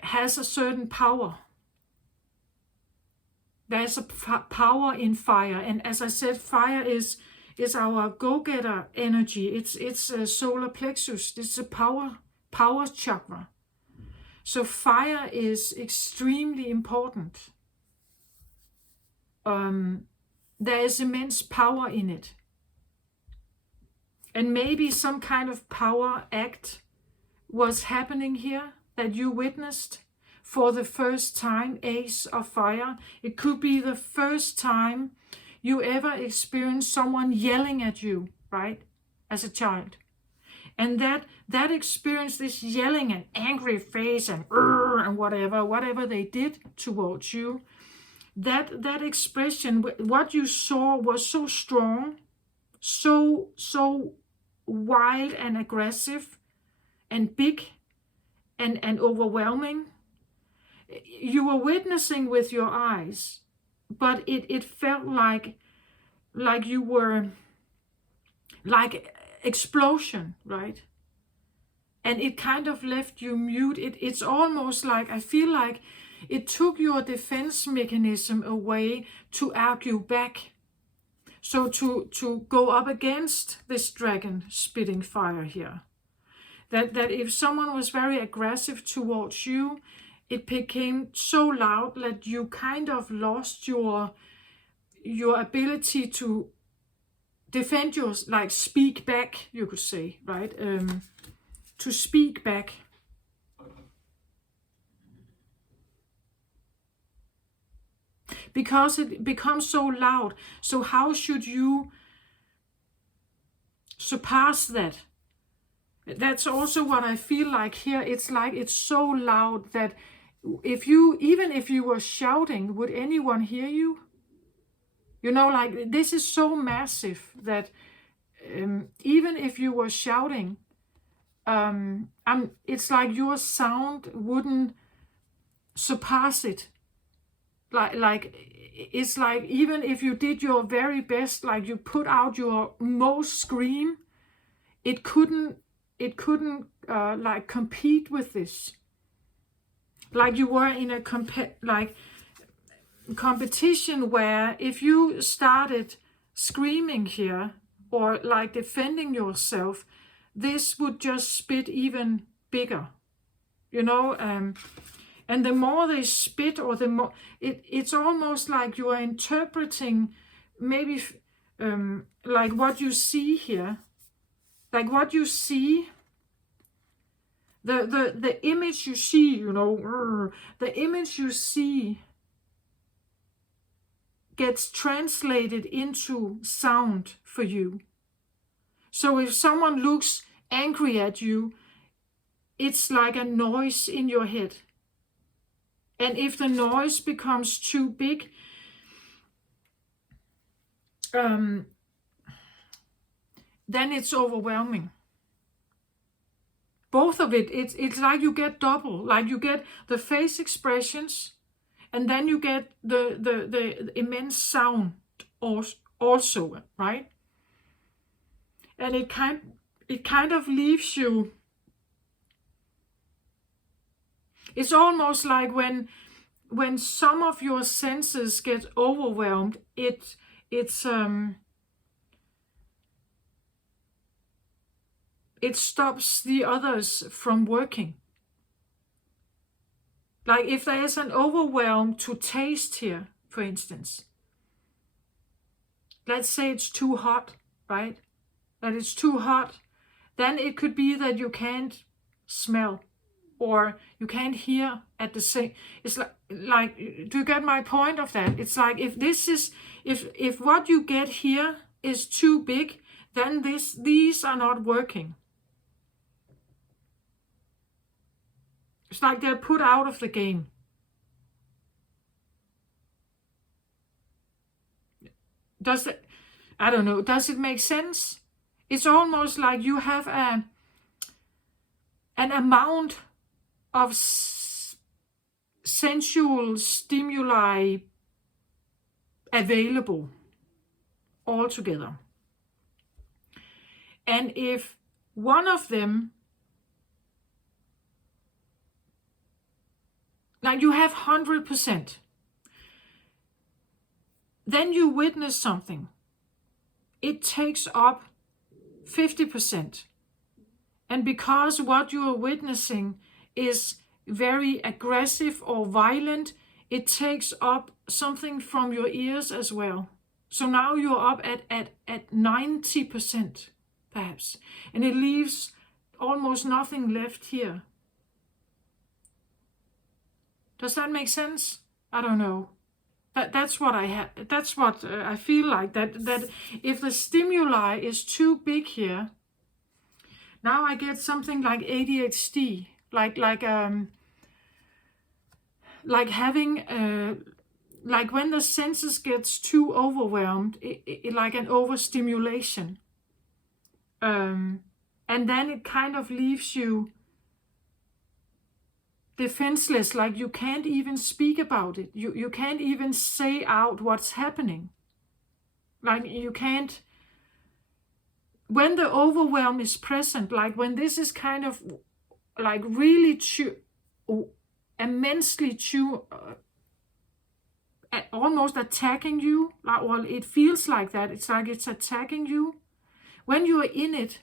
has a certain power. There's a power in fire, and as I said, fire is our go-getter energy. It's a solar plexus. It's a power chakra. So fire is extremely important. There is immense power in it, and maybe some kind of power act was happening here. that you witnessed for the first time, Ace of Fire. It could be the first time you ever experienced someone yelling at you, right, as a child. And that experience, this yelling and angry face and whatever they did towards you, that expression, what you saw was so strong, so wild and aggressive and big and overwhelming. You were witnessing with your eyes, but it felt like you were like explosion, right? And it kind of left you mute. It's almost like, I feel like it took your defense mechanism away to argue back. So to go up against this dragon spitting fire here. That if someone was very aggressive towards you, it became so loud that you kind of lost your ability to defend yours, like speak back, you could say, right? To speak back. Because it becomes so loud. So how should you surpass that? That's also what I feel like here. It's like it's so loud that even if you were shouting, would anyone hear you? You know, like this is so massive that even if you were shouting, it's like your sound wouldn't surpass it. Like it's like even if you did your very best, like you put out your most scream, it couldn't like compete with this. Like you were in a competition where if you started screaming here or like defending yourself, this would just spit even bigger, you know. And the more they spit, or the more it's almost like you are interpreting maybe like what you see here, like what you see, the image you see, you know, the image you see gets translated into sound for you. So if someone looks angry at you, it's like a noise in your head. And if the noise becomes too big, then it's overwhelming. Both of it's like you get double, like you get the face expressions, and then you get the immense sound also, right? And it kind of leaves you. It's almost like when some of your senses get overwhelmed, it stops the others from working. Like if there is an overwhelm to taste here, for instance. Let's say it's too hot, right? That it's too hot. Then it could be that you can't smell or you can't hear at the same. It's like do you get my point of that? It's like if what you get here is too big, then these are not working. It's like they're put out of the game. I don't know, does it make sense? It's almost like you have an amount of sensual stimuli available altogether. And if one of them, like you have 100%, then you witness something. It takes up 50%. And because what you are witnessing is very aggressive or violent, it takes up something from your ears as well. So now you're up at 90%, perhaps. And it leaves almost nothing left here. Does that make sense? I don't know. That's what I have. That's what I feel like. That if the stimuli is too big here, now I get something like ADHD, like having like when the senses gets too overwhelmed, like an overstimulation, and then it kind of leaves you defenseless. Like you can't even speak about it. You can't even say out what's happening. Like you can't. When the overwhelm is present, like when this is kind of like really immensely almost attacking you, like, well, it feels like that. It's like it's attacking you. When you are in it,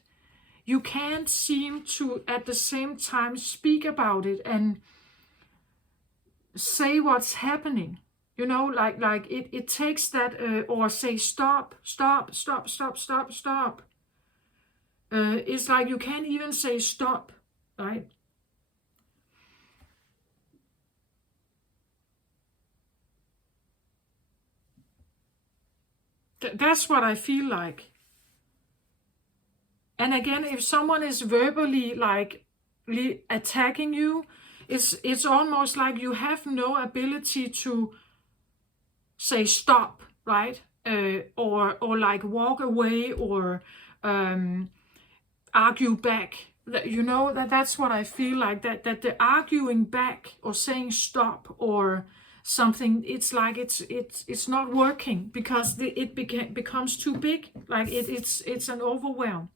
you can't seem to at the same time speak about it and say what's happening. You know, like it takes that or say stop. It's like you can't even say stop, right? That's what I feel like. And again, if someone is verbally like attacking you, it's almost like you have no ability to say stop, right? Or like walk away or argue back. You know, that's what I feel like. That the arguing back or saying stop or something, it's like it's not working because it becomes too big. Like it's an overwhelm.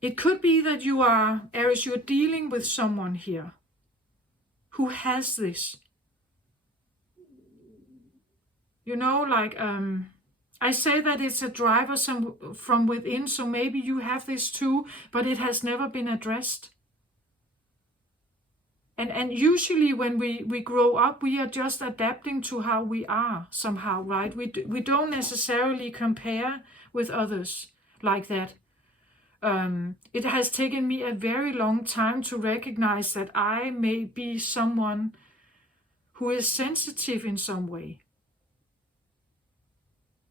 It could be that you are, Aries, you're dealing with someone here who has this. You know, like I say that it's a driver from within, so maybe you have this too, but it has never been addressed. And usually when we grow up, we are just adapting to how we are somehow, right? We don't necessarily compare with others like that. It has taken me a very long time to recognize that I may be someone who is sensitive in some way.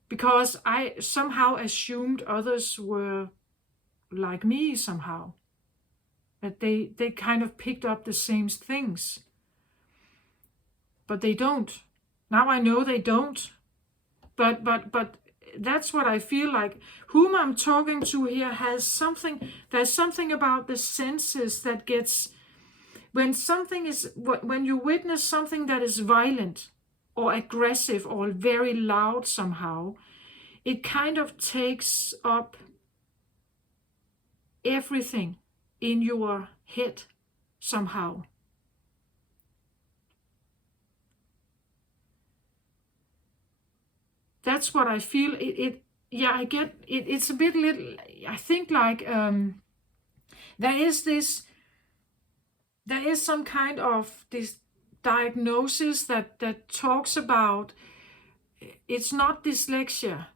Because I somehow assumed others were like me somehow. That they kind of picked up the same things. But they don't. Now I know they don't. But that's what I feel like. Whom I'm talking to here has something, there's something about the senses that gets, when you witness something that is violent or aggressive or very loud somehow, it kind of takes up everything in your head somehow. That's what I feel. Yeah, I get it. It's a bit little. I think like there is some kind of this diagnosis that talks about, it's not dyslexia,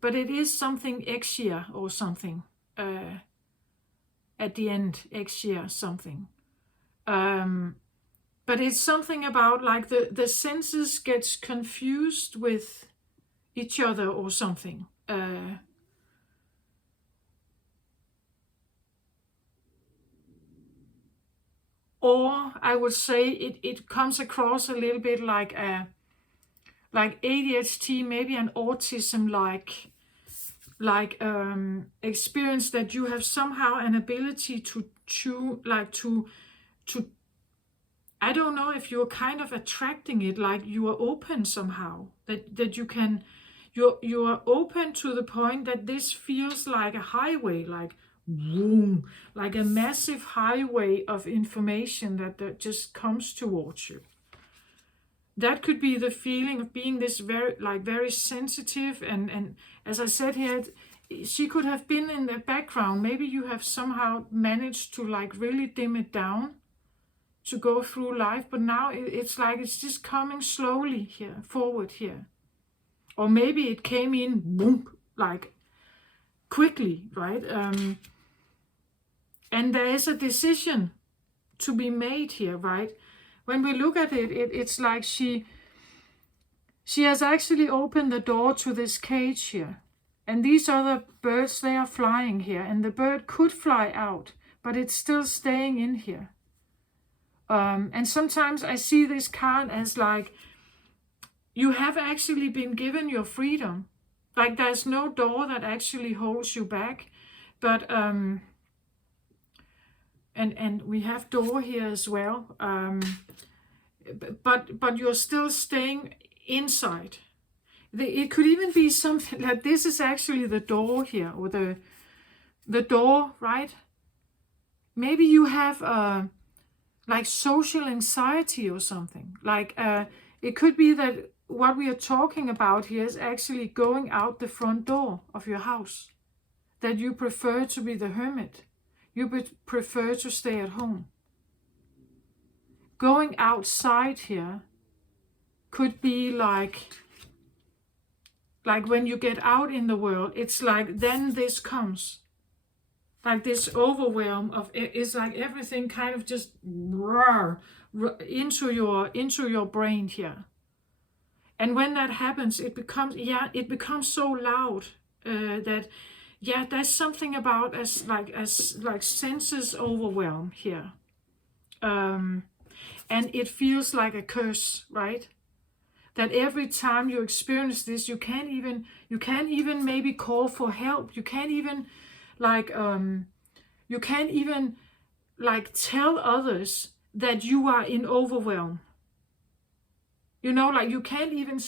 but it is something exia or something at the end, exia something. But it's something about like the senses gets confused with each other or something. Or I would say it comes across a little bit like ADHD, maybe an autism like experience, that you have somehow an ability to I don't know if you're kind of attracting it, like you are open somehow, that you can, you are open to the point that this feels like a highway, like boom, like a massive highway of information that just comes towards you. That could be the feeling of being this very sensitive, and as I said here, she could have been in the background. Maybe you have somehow managed to like really dim it down to go through life, but now it's like it's just coming slowly here, forward here. Or maybe it came in, boom, like quickly, right? And there is a decision to be made here, right? When we look at it, it's like she has actually opened the door to this cage here. And these other birds, they are flying here. And the bird could fly out, but it's still staying in here. And sometimes I see this card as like, you have actually been given your freedom. Like there's no door that actually holds you back. But, and we have door here as well. But you're still staying inside. It could even be something like this is actually the door here, or the door, right? Maybe you have like social anxiety or something. Like it could be that what we are talking about here is actually going out the front door of your house. That you prefer to be the hermit. You prefer to stay at home. Going outside here could be like when you get out in the world, it's like then this comes. Like this overwhelm of it's like everything kind of just into your brain here. And when that happens, it becomes so loud that there's something about as senses overwhelm here. And it feels like a curse, right? That every time you experience this, you can't even maybe call for help. You can't even tell others that you are in overwhelm. You know, like you can't even,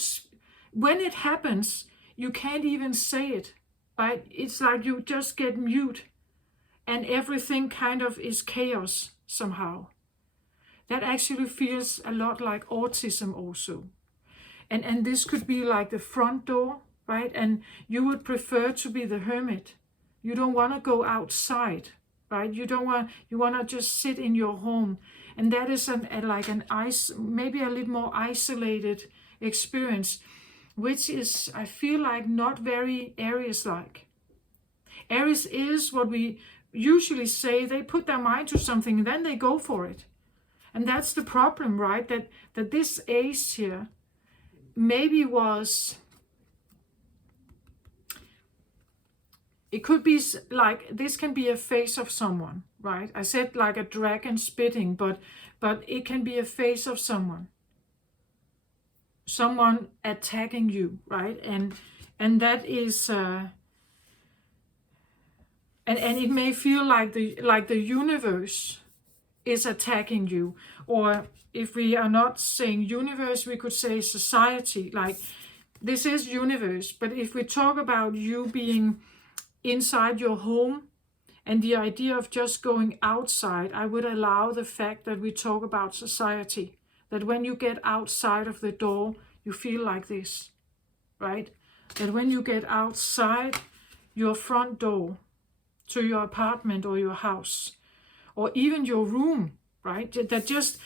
when it happens, you can't even say it, right? It's like you just get mute and everything kind of is chaos somehow. That actually feels a lot like autism also. And this could be like the front door, right? And you would prefer to be the hermit. You don't want to go outside, right? You want to just sit in your home. And that is maybe a little more isolated experience, which is, I feel like, not very Aries-like. Aries is what we usually say, they put their mind to something and then they go for it. And that's the problem, right? That this ace here maybe was, it could be like, this can be a face of someone, right? I said like a dragon spitting, but it can be a face of someone attacking you, right? And that is and it may feel like the universe is attacking you. Or if we are not saying universe, we could say society. Like this is universe, but if we talk about you being inside your home and the idea of just going outside, I would allow the fact that we talk about society, that when you get outside of the door, you feel like this, right? That when you get outside your front door to your apartment or your house, or even your room, right? That just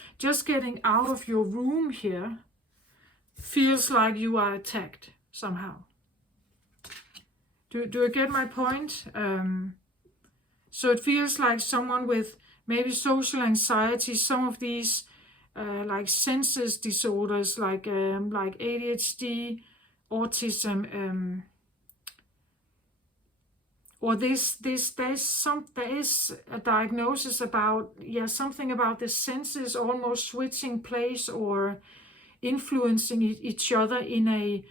getting out of your room here feels like you are attacked somehow. Do you get my point? So it feels like someone with maybe social anxiety, some of these like senses disorders, like ADHD, autism, or there is a diagnosis about something about the senses almost switching place or influencing each other in a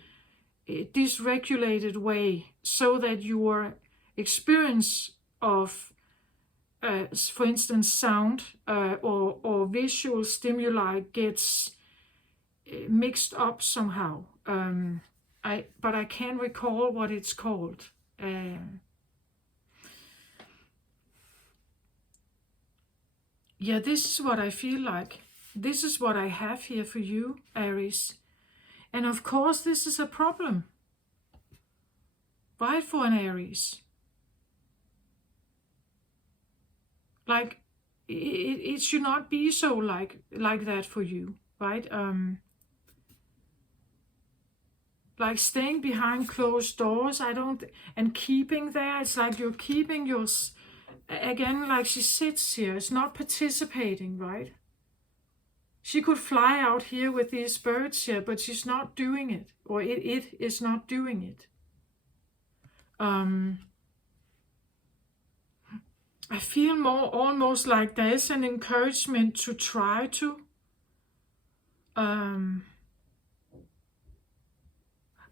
dysregulated way, so that your experience of for instance sound or visual stimuli gets mixed up somehow. But I can't recall what it's called. This is what I feel like. This is what I have here for you, Aries. And of course, this is a problem, right, for an Aries. Like, it should not be so like that for you, right? Like staying behind closed doors, and keeping there, it's like you're keeping again, like she sits here, is not participating, right? She could fly out here with these birds here, but she's not doing it, or it is not doing it. I feel more almost like there is an encouragement to try to.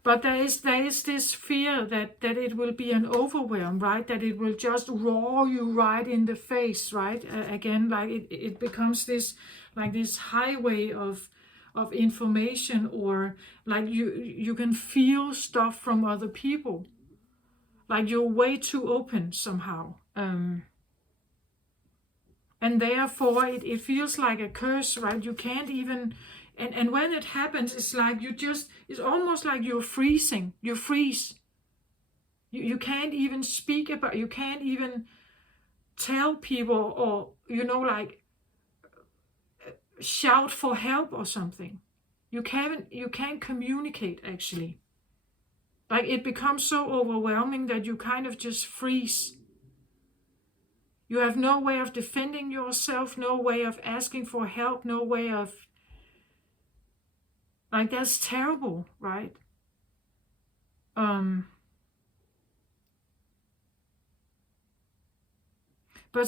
But there is this fear that it will be an overwhelm, right? That it will just roar you right in the face, right? Again, like it becomes this highway of information, or like you can feel stuff from other people, like you're way too open somehow. And therefore it feels like a curse, right? You can't even, and when it happens, it's like it's almost like you freeze. You can't even speak about, you can't even tell people, or like shout for help or something. You can't communicate, actually. Like it becomes so overwhelming that you kind of just freeze. You have no way of defending yourself, no way of asking for help, no way of, like, that's terrible, right? But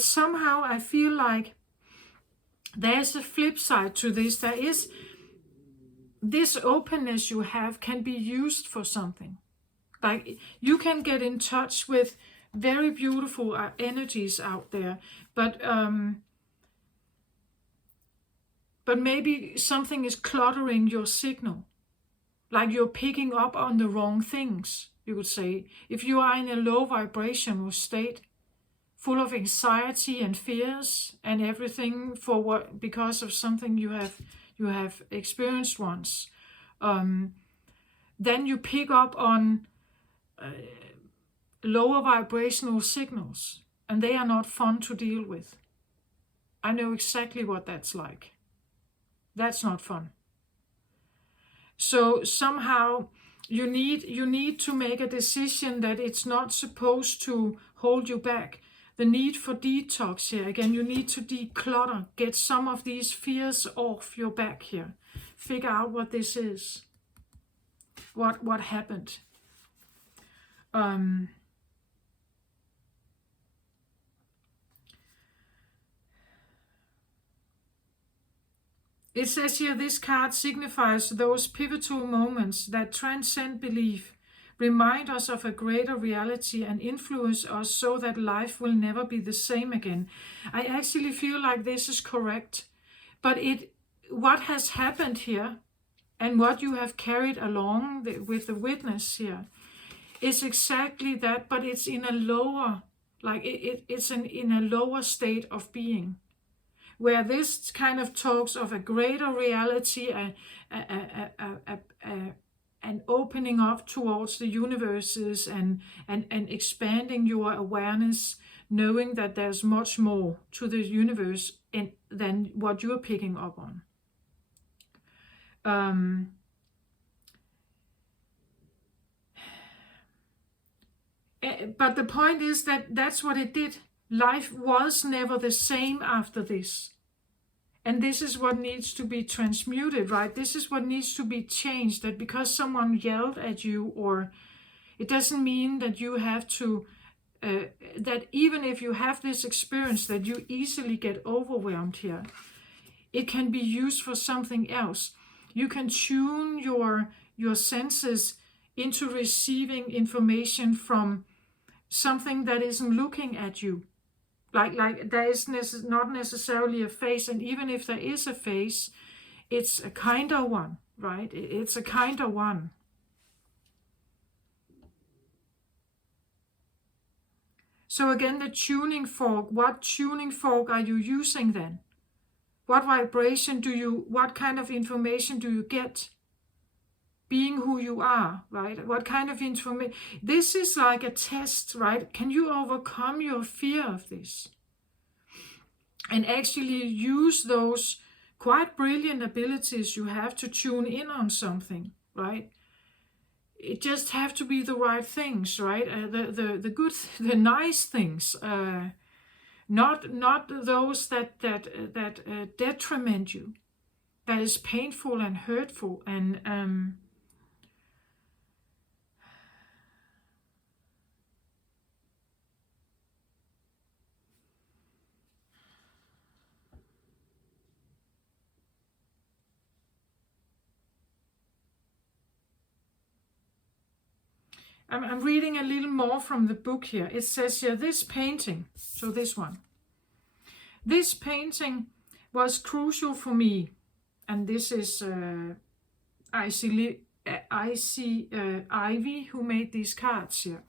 somehow I feel like there's a flip side to this. There is this openness you have can be used for something. Like you can get in touch with very beautiful energies out there, but maybe something is cluttering your signal, like you're picking up on the wrong things, you could say. If you are in a low vibrational state, full of anxiety and fears and everything because of something you have experienced once, then you pick up on lower vibrational signals, and they are not fun to deal with. I know exactly what that's like. That's not fun. So somehow you need to make a decision that it's not supposed to hold you back. The need for detox here. Again, you need to declutter, get some of these fears off your back here. Figure out what this is. What happened. It says here, this card signifies those pivotal moments that transcend belief, remind us of a greater reality, and influence us so that life will never be the same again. I actually feel like this is correct. But what has happened here, and what you have carried along with the witness here, is exactly that, but it's in a lower, like it's in a lower state of being, where this kind of talks of a greater reality, and opening up towards the universes, and expanding your awareness, knowing that there's much more to the universe than what you're picking up on. But the point is that that's what it did. Life was never the same after this. And this is what needs to be transmuted, right? This is what needs to be changed. That because someone yelled at you, or it doesn't mean that you have to, that even if you have this experience that you easily get overwhelmed here, it can be used for something else. You can tune your senses into receiving information from something that isn't looking at you. Like there is not necessarily a face, and even if there is a face, it's a kinder one, right? It's a kinder one. So again, the tuning fork. What tuning fork are you using then? What vibration what kind of information do you get? Being who you are, right? What kind of information? This is like a test, right? Can you overcome your fear of this? And actually use those quite brilliant abilities you have to tune in on something, right? It just have to be the right things, right? The good, the nice things. not those that detriment you, that is painful and hurtful. And I'm reading a little more from the book here. It says here, this painting, so this painting was crucial for me. And this is Ivy who made these cards here.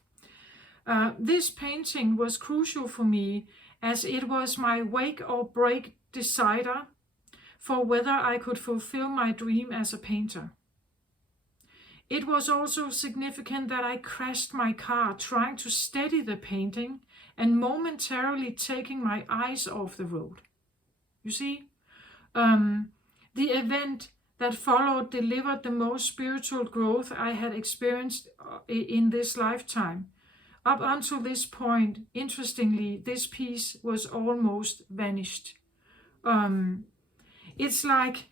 This painting was crucial for me as it was my wake or break decider for whether I could fulfill my dream as a painter. It was also significant that I crashed my car trying to steady the painting and momentarily taking my eyes off the road. You see, the event that followed delivered the most spiritual growth I had experienced in this lifetime. Up until this point, interestingly, this piece was almost vanished. It's like,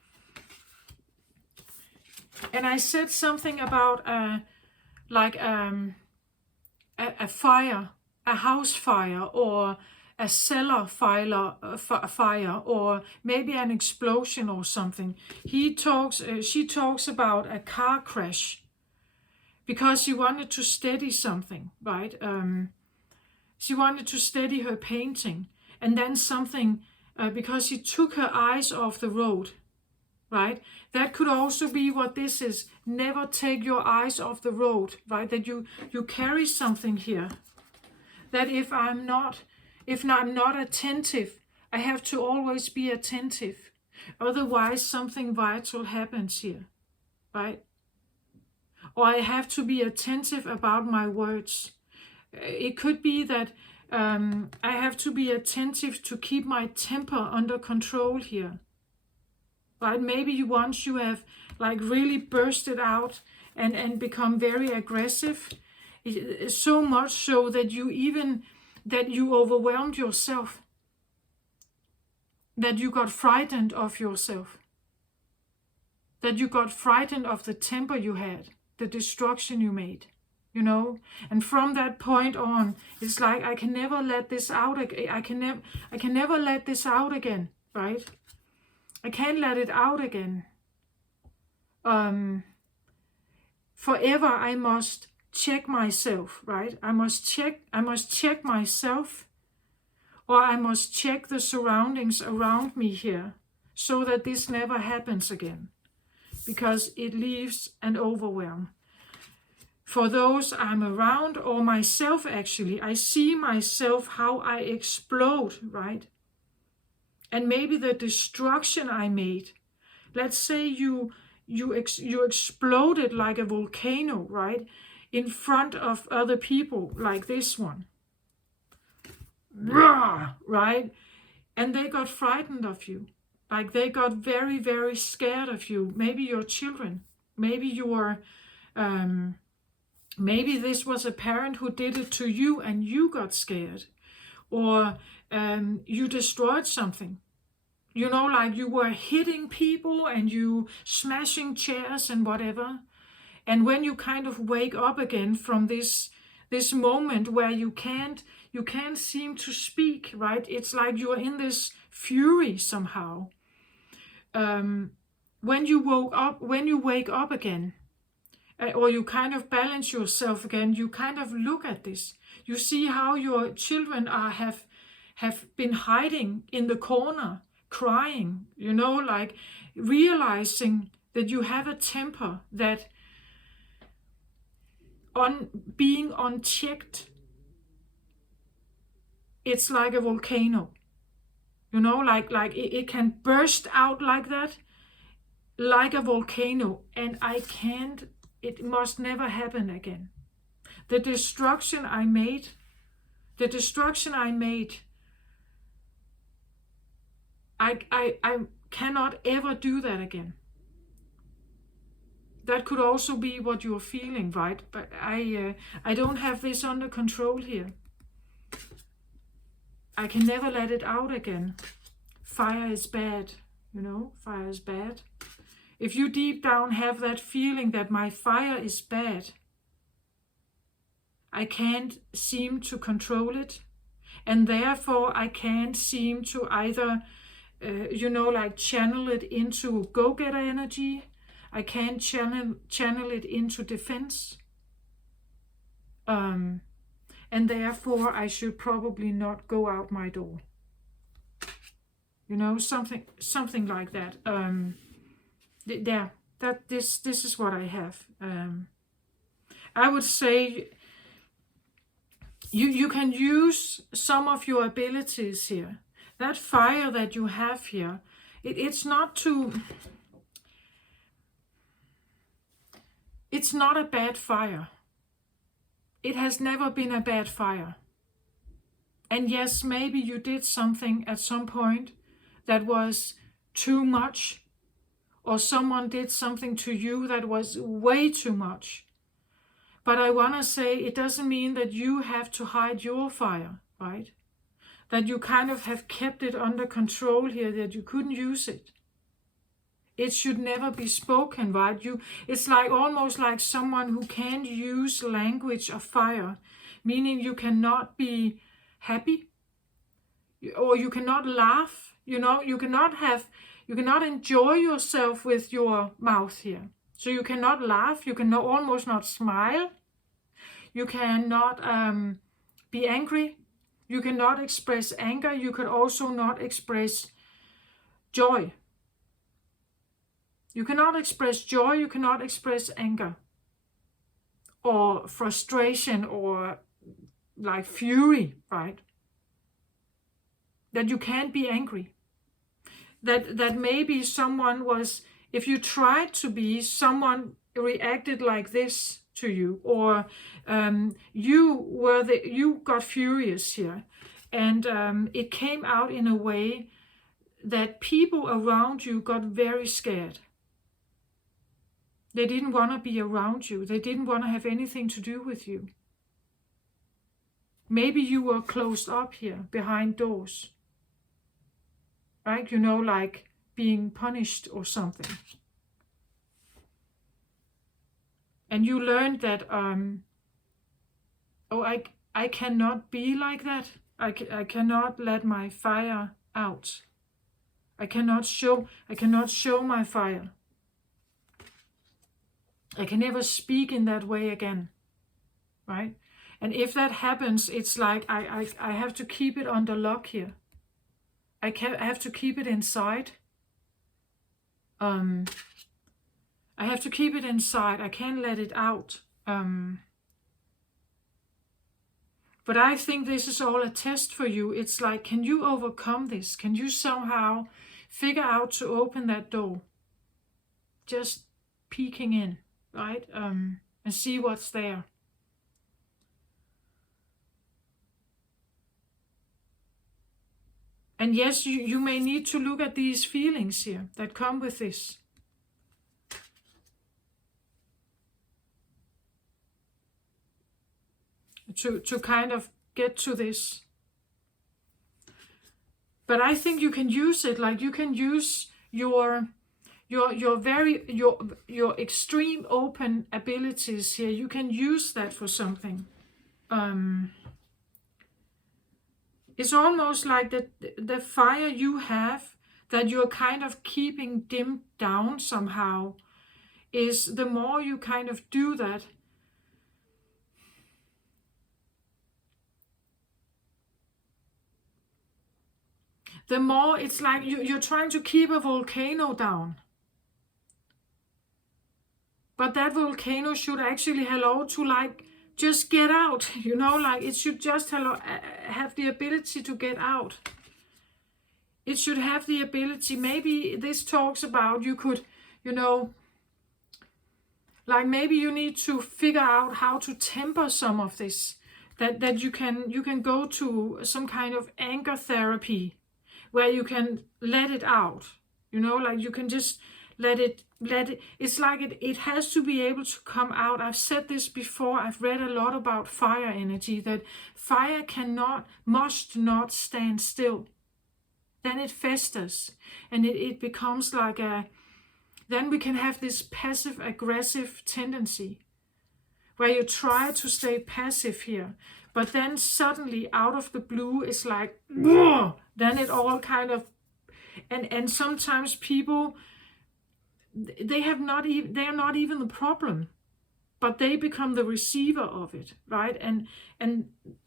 and I said something about a fire, a house fire, or a cellar fire, or maybe an explosion or something. She talks about a car crash because she wanted to steady something, right? She wanted to steady her painting, and then something because she took her eyes off the road. Right? That could also be what this is. Never take your eyes off the road, right? That you carry something here. That if I'm not attentive, I have to always be attentive. Otherwise, something vital happens here, right? Or I have to be attentive about my words. It could be that I have to be attentive to keep my temper under control here. Right? Maybe once you have like really bursted out and become very aggressive, so much so that you overwhelmed yourself, that you got frightened of yourself, that you got frightened of the temper you had, the destruction you made, you know. And from that point on, it's like I can never let this out again. I can never let this out again, right? I can't let it out again. Forever I must check myself, right? I must check myself, or I must check the surroundings around me here so that this never happens again, because it leaves an overwhelm. For those I'm around, or myself actually, I see myself how I explode, right? And maybe the destruction I made, let's say you exploded like a volcano, right? In front of other people, like this one. Right? And they got frightened of you. Like they got very, very scared of you. Maybe your children. Maybe maybe this was a parent who did it to you and you got scared. Or you destroyed something. You know, like you were hitting people and you smashing chairs and whatever. And when you kind of wake up again from this moment where you can't seem to speak, right? It's like you're in this fury somehow. When you wake up again, or you kind of balance yourself again, you kind of look at this. You see how your children have been hiding in the corner, crying, you know, like realizing that you have a temper that on being unchecked, it's like a volcano, you know, like it can burst out like that, like a volcano, and it must never happen again. The destruction I made, I cannot ever do that again. That could also be what you're feeling, right? But I don't have this under control here. I can never let it out again. Fire is bad, you know, fire is bad. If you deep down have that feeling that my fire is bad, I can't seem to control it, and therefore I can't seem to either, you know, like channel it into go-getter energy. I can't channel it into defense. And therefore I should probably not go out my door. You know, something like that. Yeah, this is what I have. I would say you can use some of your abilities here. That fire that you have here, it's not a bad fire. It has never been a bad fire. And yes, maybe you did something at some point that was too much, or someone did something to you that was way too much. But I want to say it doesn't mean that you have to hide your fire, right? That you kind of have kept it under control here, that you couldn't use it. It should never be spoken, right? It's like almost like someone who can't use language of fire, meaning you cannot be happy, or you cannot laugh, you know, you cannot enjoy yourself with your mouth here. So you cannot laugh, you can almost not smile, you cannot be angry, you cannot express anger, you could also not express joy. You cannot express joy, you cannot express anger, or frustration, or like fury, right? That you can't be angry. That maybe someone was, if you tried to be, someone reacted like this to you, or you got furious here, and it came out in a way that people around you got very scared. They didn't want to be around you. They didn't want to have anything to do with you. Maybe you were closed up here behind doors, right? You know, like being punished or something. And you learned that, I cannot be like that. I cannot let my fire out. I cannot show my fire. I can never speak in that way again, right? And if that happens, it's like I have to keep it under lock here. I have to keep it inside. I have to keep it inside. I can't let it out. But I think this is all a test for you. It's like, can you overcome this? Can you somehow figure out to open that door? Just peeking in, right? And see what's there. And yes, you may need to look at these feelings here that come with this. To kind of get to this. But I think you can use it, like you can use your extreme open abilities here. You can use that for something. It's almost like the fire you have that you're kind of keeping dimmed down somehow, is the more you kind of do that, the more it's like you're trying to keep a volcano down. But that volcano should actually just get out, you know, like it should just have the ability to get out. It should have the ability, maybe this talks about you could, you know, like maybe you need to figure out how to temper some of this, that you can go to some kind of anger therapy where you can let it out, you know, like you can just let it it's like it has to be able to come out. I've said this before. I've read a lot about fire energy, that fire must not stand still. Then it festers, and it becomes like then we can have this passive aggressive tendency where you try to stay passive here, but then suddenly out of the blue it's like, then it all kind of, and sometimes people, they are not even the problem, but they become the receiver of it, right? And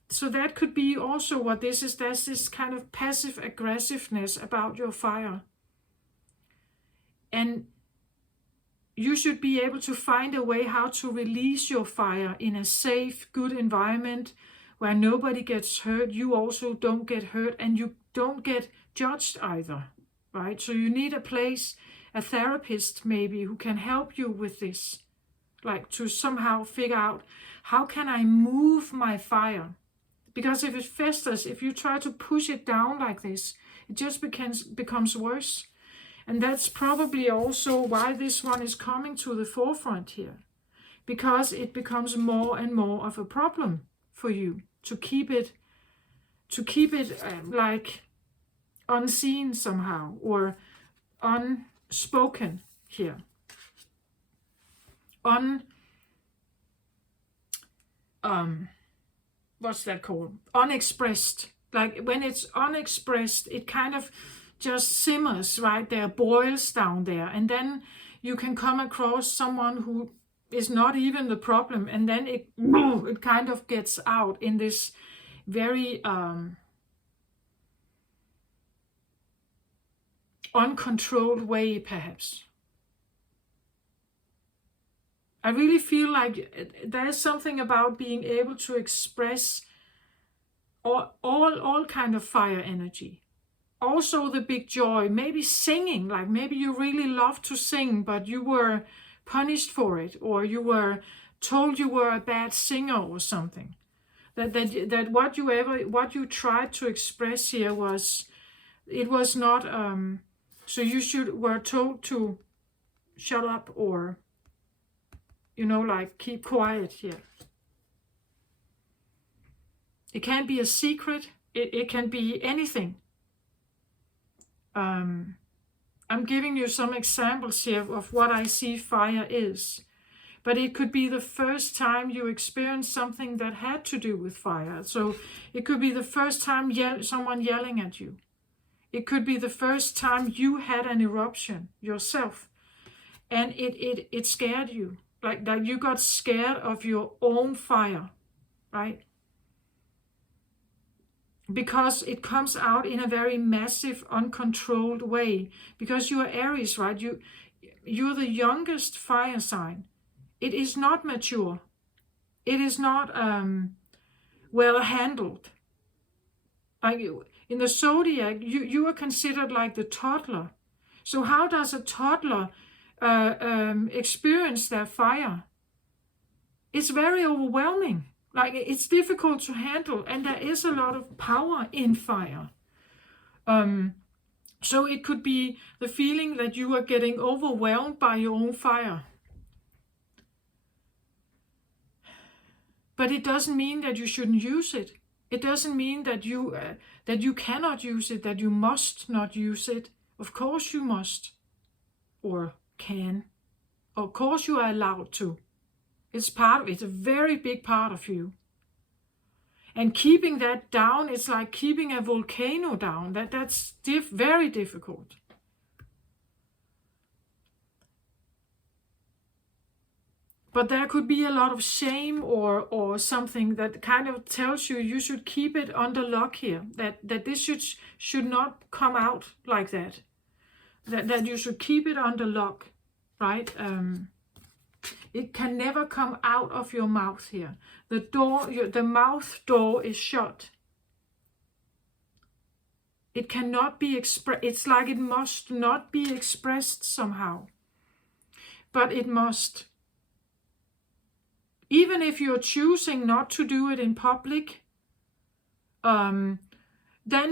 so that could be also what this is. There's this kind of passive aggressiveness about your fire, and you should be able to find a way how to release your fire in a safe, good environment where nobody gets hurt. You also don't get hurt, and you don't get judged either, right? So you need a place, a therapist maybe, who can help you with this, like to somehow figure out, how can I move my fire? Because if it festers, if you try to push it down like this, it just becomes worse. And that's probably also why this one is coming to the forefront here, because it becomes more and more of a problem for you to keep it like unseen somehow, or unspoken here, what's that called? Unexpressed. Like when it's unexpressed, it kind of just simmers right there, boils down there, and then you can come across someone who is not even the problem, and then it kind of gets out in this very uncontrolled way, perhaps. I really feel like there's something about being able to express all kind of fire energy. Also the big joy, maybe singing, like maybe you really love to sing, but you were punished for it, or you were told you were a bad singer or something. That what you tried to express here was not, so you were told to shut up, or like keep quiet here. It can be a secret. It can be anything. I'm giving you some examples here of what I see fire is. But it could be the first time you experience something that had to do with fire. So it could be the first time someone yelling at you. It could be the first time you had an eruption yourself, and it scared you. Like that you got scared of your own fire, right? Because it comes out in a very massive, uncontrolled way. Because you are Aries, right? You're the youngest fire sign. It is not mature. It is not well handled. Like in the zodiac, you are considered like the toddler. So how does a toddler experience their fire? It's very overwhelming. Like it's difficult to handle, and there is a lot of power in fire. So it could be the feeling that you are getting overwhelmed by your own fire. But it doesn't mean that you shouldn't use it. It doesn't mean that you cannot use it, that you must not use it. Of course you must, or can. Of course you are allowed to. It's a very big part of you. And keeping that down, it's like keeping a volcano down. That's very difficult. But there could be a lot of shame or something that kind of tells you should keep it under lock here. That this should not come out like that. That you should keep it under lock, right? It can never come out of your mouth here. The mouth door is shut. It cannot be expressed. It's like it must not be expressed somehow. But it must. Even if you're choosing not to do it in public, then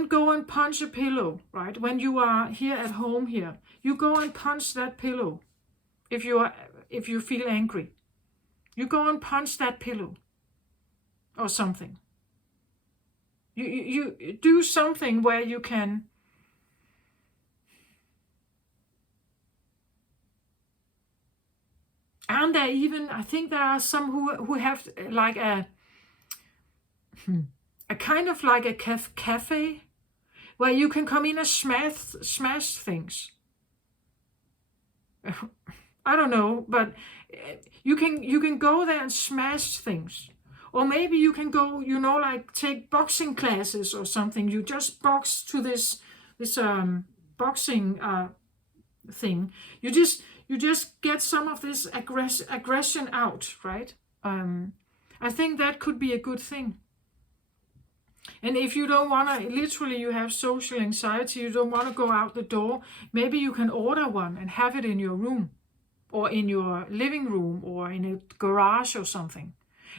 go and punch a pillow, right? When you are here at home here, you go and punch that pillow. if you feel angry. You go and punch that pillow or something. You do something where you can. And there even, I think there are some who have like a kind of like a cafe where you can come in and smash things. I don't know, but you can go there and smash things. Or maybe you can go, like take boxing classes or something. You just box to this boxing thing. You just get some of this aggression out, right? I think that could be a good thing. And if you don't want to, literally, you have social anxiety, you don't want to go out the door, maybe you can order one and have it in your room or in your living room or in a garage or something.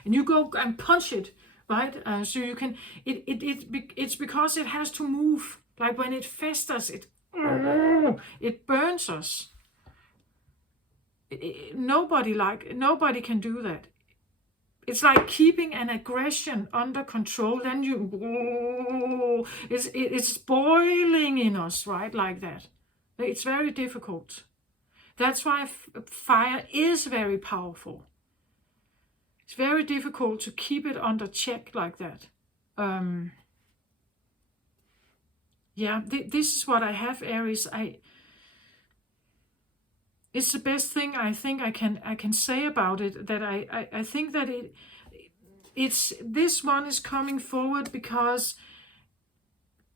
And you go and punch it, right? So you can, it's because it has to move. Like when it festers, it burns us. Nobody can do that. It's like keeping an aggression under control. Then it's boiling in us, right? Like that. It's very difficult. That's why fire is very powerful. It's very difficult to keep it under check like that. Yeah, this is what I have, Aries. It's the best thing I think I can say about it. That I think that it's this one is coming forward because,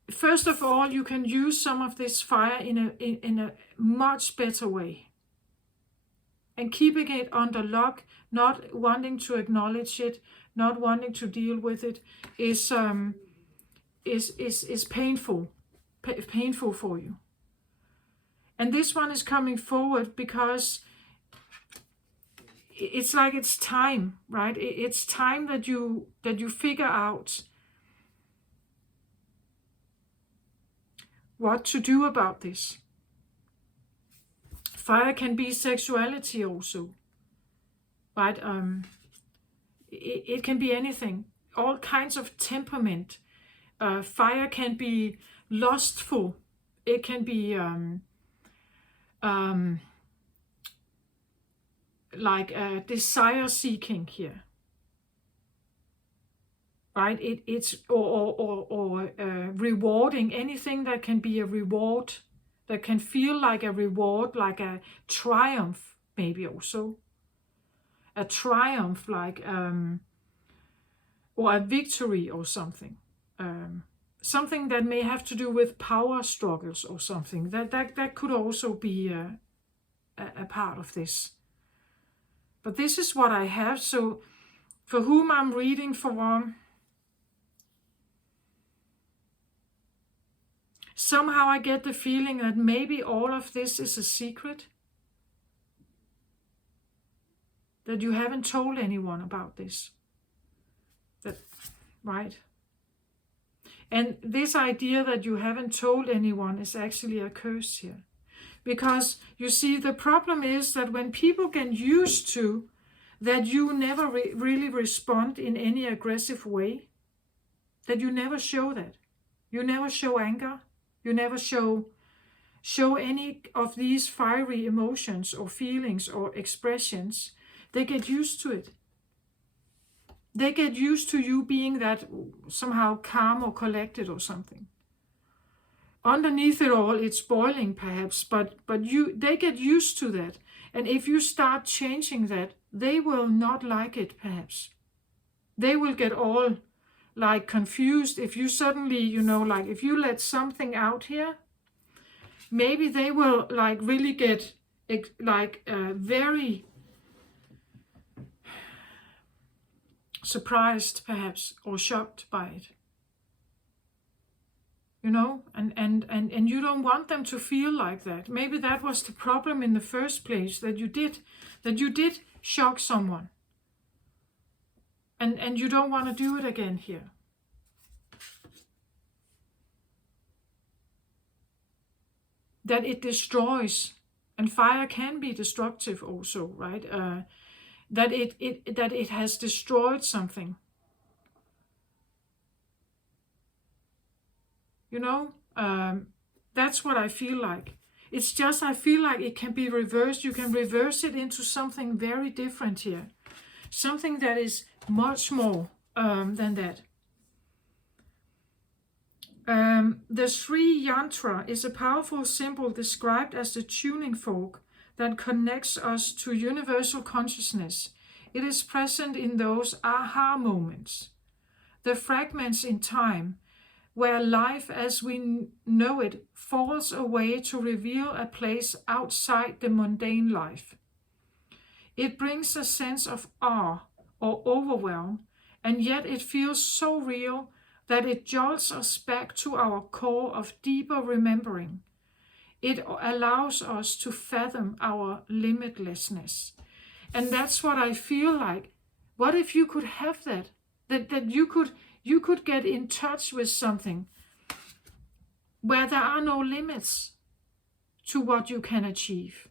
first of all, you can use some of this fire in a much better way. And keeping it under lock, not wanting to acknowledge it, not wanting to deal with it, is painful, painful for you. And this one is coming forward because it's like it's time, right? It's time that you figure out what to do about this. Fire can be sexuality also, right? It can be anything, all kinds of temperament. Fire can be lustful. It can be like desire seeking here, right? It's or rewarding, anything that can be a reward, that can feel like a reward, like a triumph, maybe also a triumph, like or a victory or something. Something that may have to do with power struggles or something. That could also be a part of this. But this is what I have. So for whom I'm reading for, somehow I get the feeling that maybe all of this is a secret. That you haven't told anyone about this. That, right? And this idea that you haven't told anyone is actually a curse here. Because you see, the problem is that when people get used to that you never really respond in any aggressive way, that you never show that. You never show anger. You never show any of these fiery emotions or feelings or expressions. They get used to it. They get used to you being that somehow calm or collected or something. Underneath it all, it's boiling perhaps, but they get used to that. And if you start changing that, they will not like it perhaps. They will get all like confused if you suddenly, like if you let something out here, maybe they will like really get like very surprised perhaps or shocked by it. And you don't want them to feel like that. Maybe that was the problem in the first place, that you did shock someone. And you don't want to do it again here. That it destroys And fire can be destructive also, right? That it has destroyed something. You know, that's what I feel like. It's just, I feel like it can be reversed. You can reverse it into something very different here. Something that is much more than that. The Sri Yantra is a powerful symbol described as the tuning fork that connects us to universal consciousness. It is present in those aha moments, the fragments in time where life as we know it falls away to reveal a place outside the mundane life. It brings a sense of awe or overwhelm, and yet it feels so real that it jolts us back to our core of deeper remembering. It allows us to fathom our limitlessness. And that's what I feel like. What if you could have that? That you could get in touch with something where there are no limits to what you can achieve.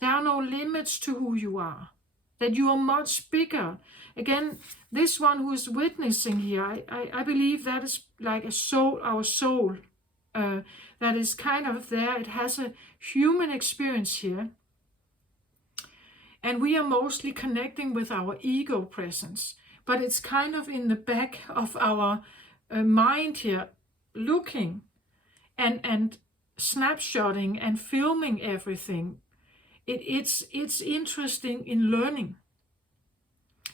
There are no limits to who you are. That you are much bigger. Again, this one who is witnessing here, I believe that is like a soul, our soul, that is kind of there. It has a human experience here. And we are mostly connecting with our ego presence. But it's kind of in the back of our mind here, looking and snapshotting and filming everything. It's interesting in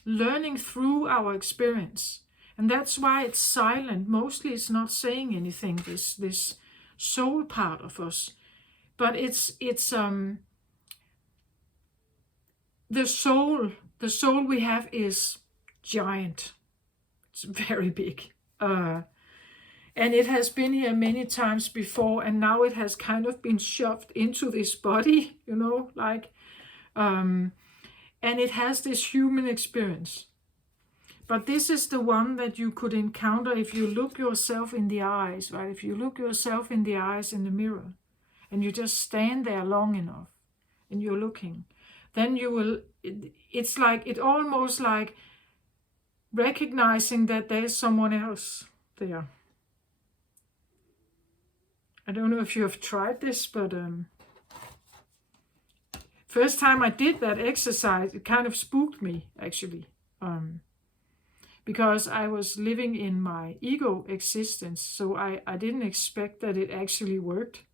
learning through our experience. And that's why it's silent. Mostly it's not saying anything, this soul part of us. But it's the soul we have is giant. It's very big. And it has been here many times before, and now it has kind of been shoved into this body, you know, like, and it has this human experience. But this is the one that you could encounter if you look yourself in the eyes, right? If you look yourself in the eyes in the mirror, and you just stand there long enough, and you're looking, then you will, it's like, it almost like recognizing that there's someone else there. I don't know if you have tried this, but first time I did that exercise, it kind of spooked me, actually. Because I was living in my ego existence, so I didn't expect that it actually worked,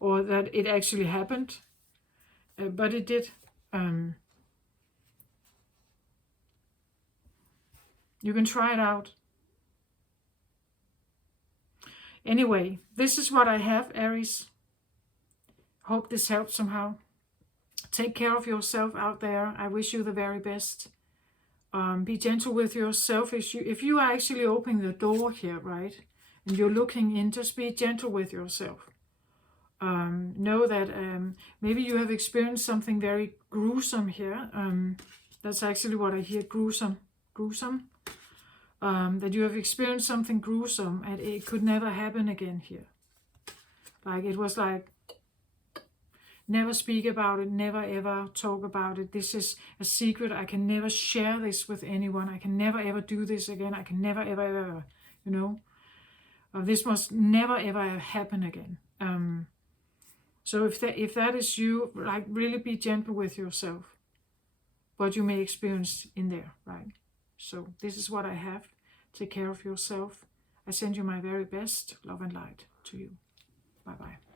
or that it actually happened, but it did. You can try it out. Anyway, this is what I have, Aries. Hope this helped somehow. Take care of yourself out there. I wish you the very best. Be gentle with yourself. If you are actually opening the door here, right, and you're looking in, just be gentle with yourself. Know that maybe you have experienced something very gruesome here. That's actually what I hear, gruesome. That you have experienced something gruesome and it could never happen again here. Like, it was like, never speak about it, never ever talk about it. This is a secret. I can never share this with anyone. I can never ever do this again. I can never ever, you know. This must never ever happen again. So if that is you, like, really be gentle with yourself. What you may experience in there, right? So this is what I have. Take care of yourself. I send you my very best love and light to you. Bye-bye.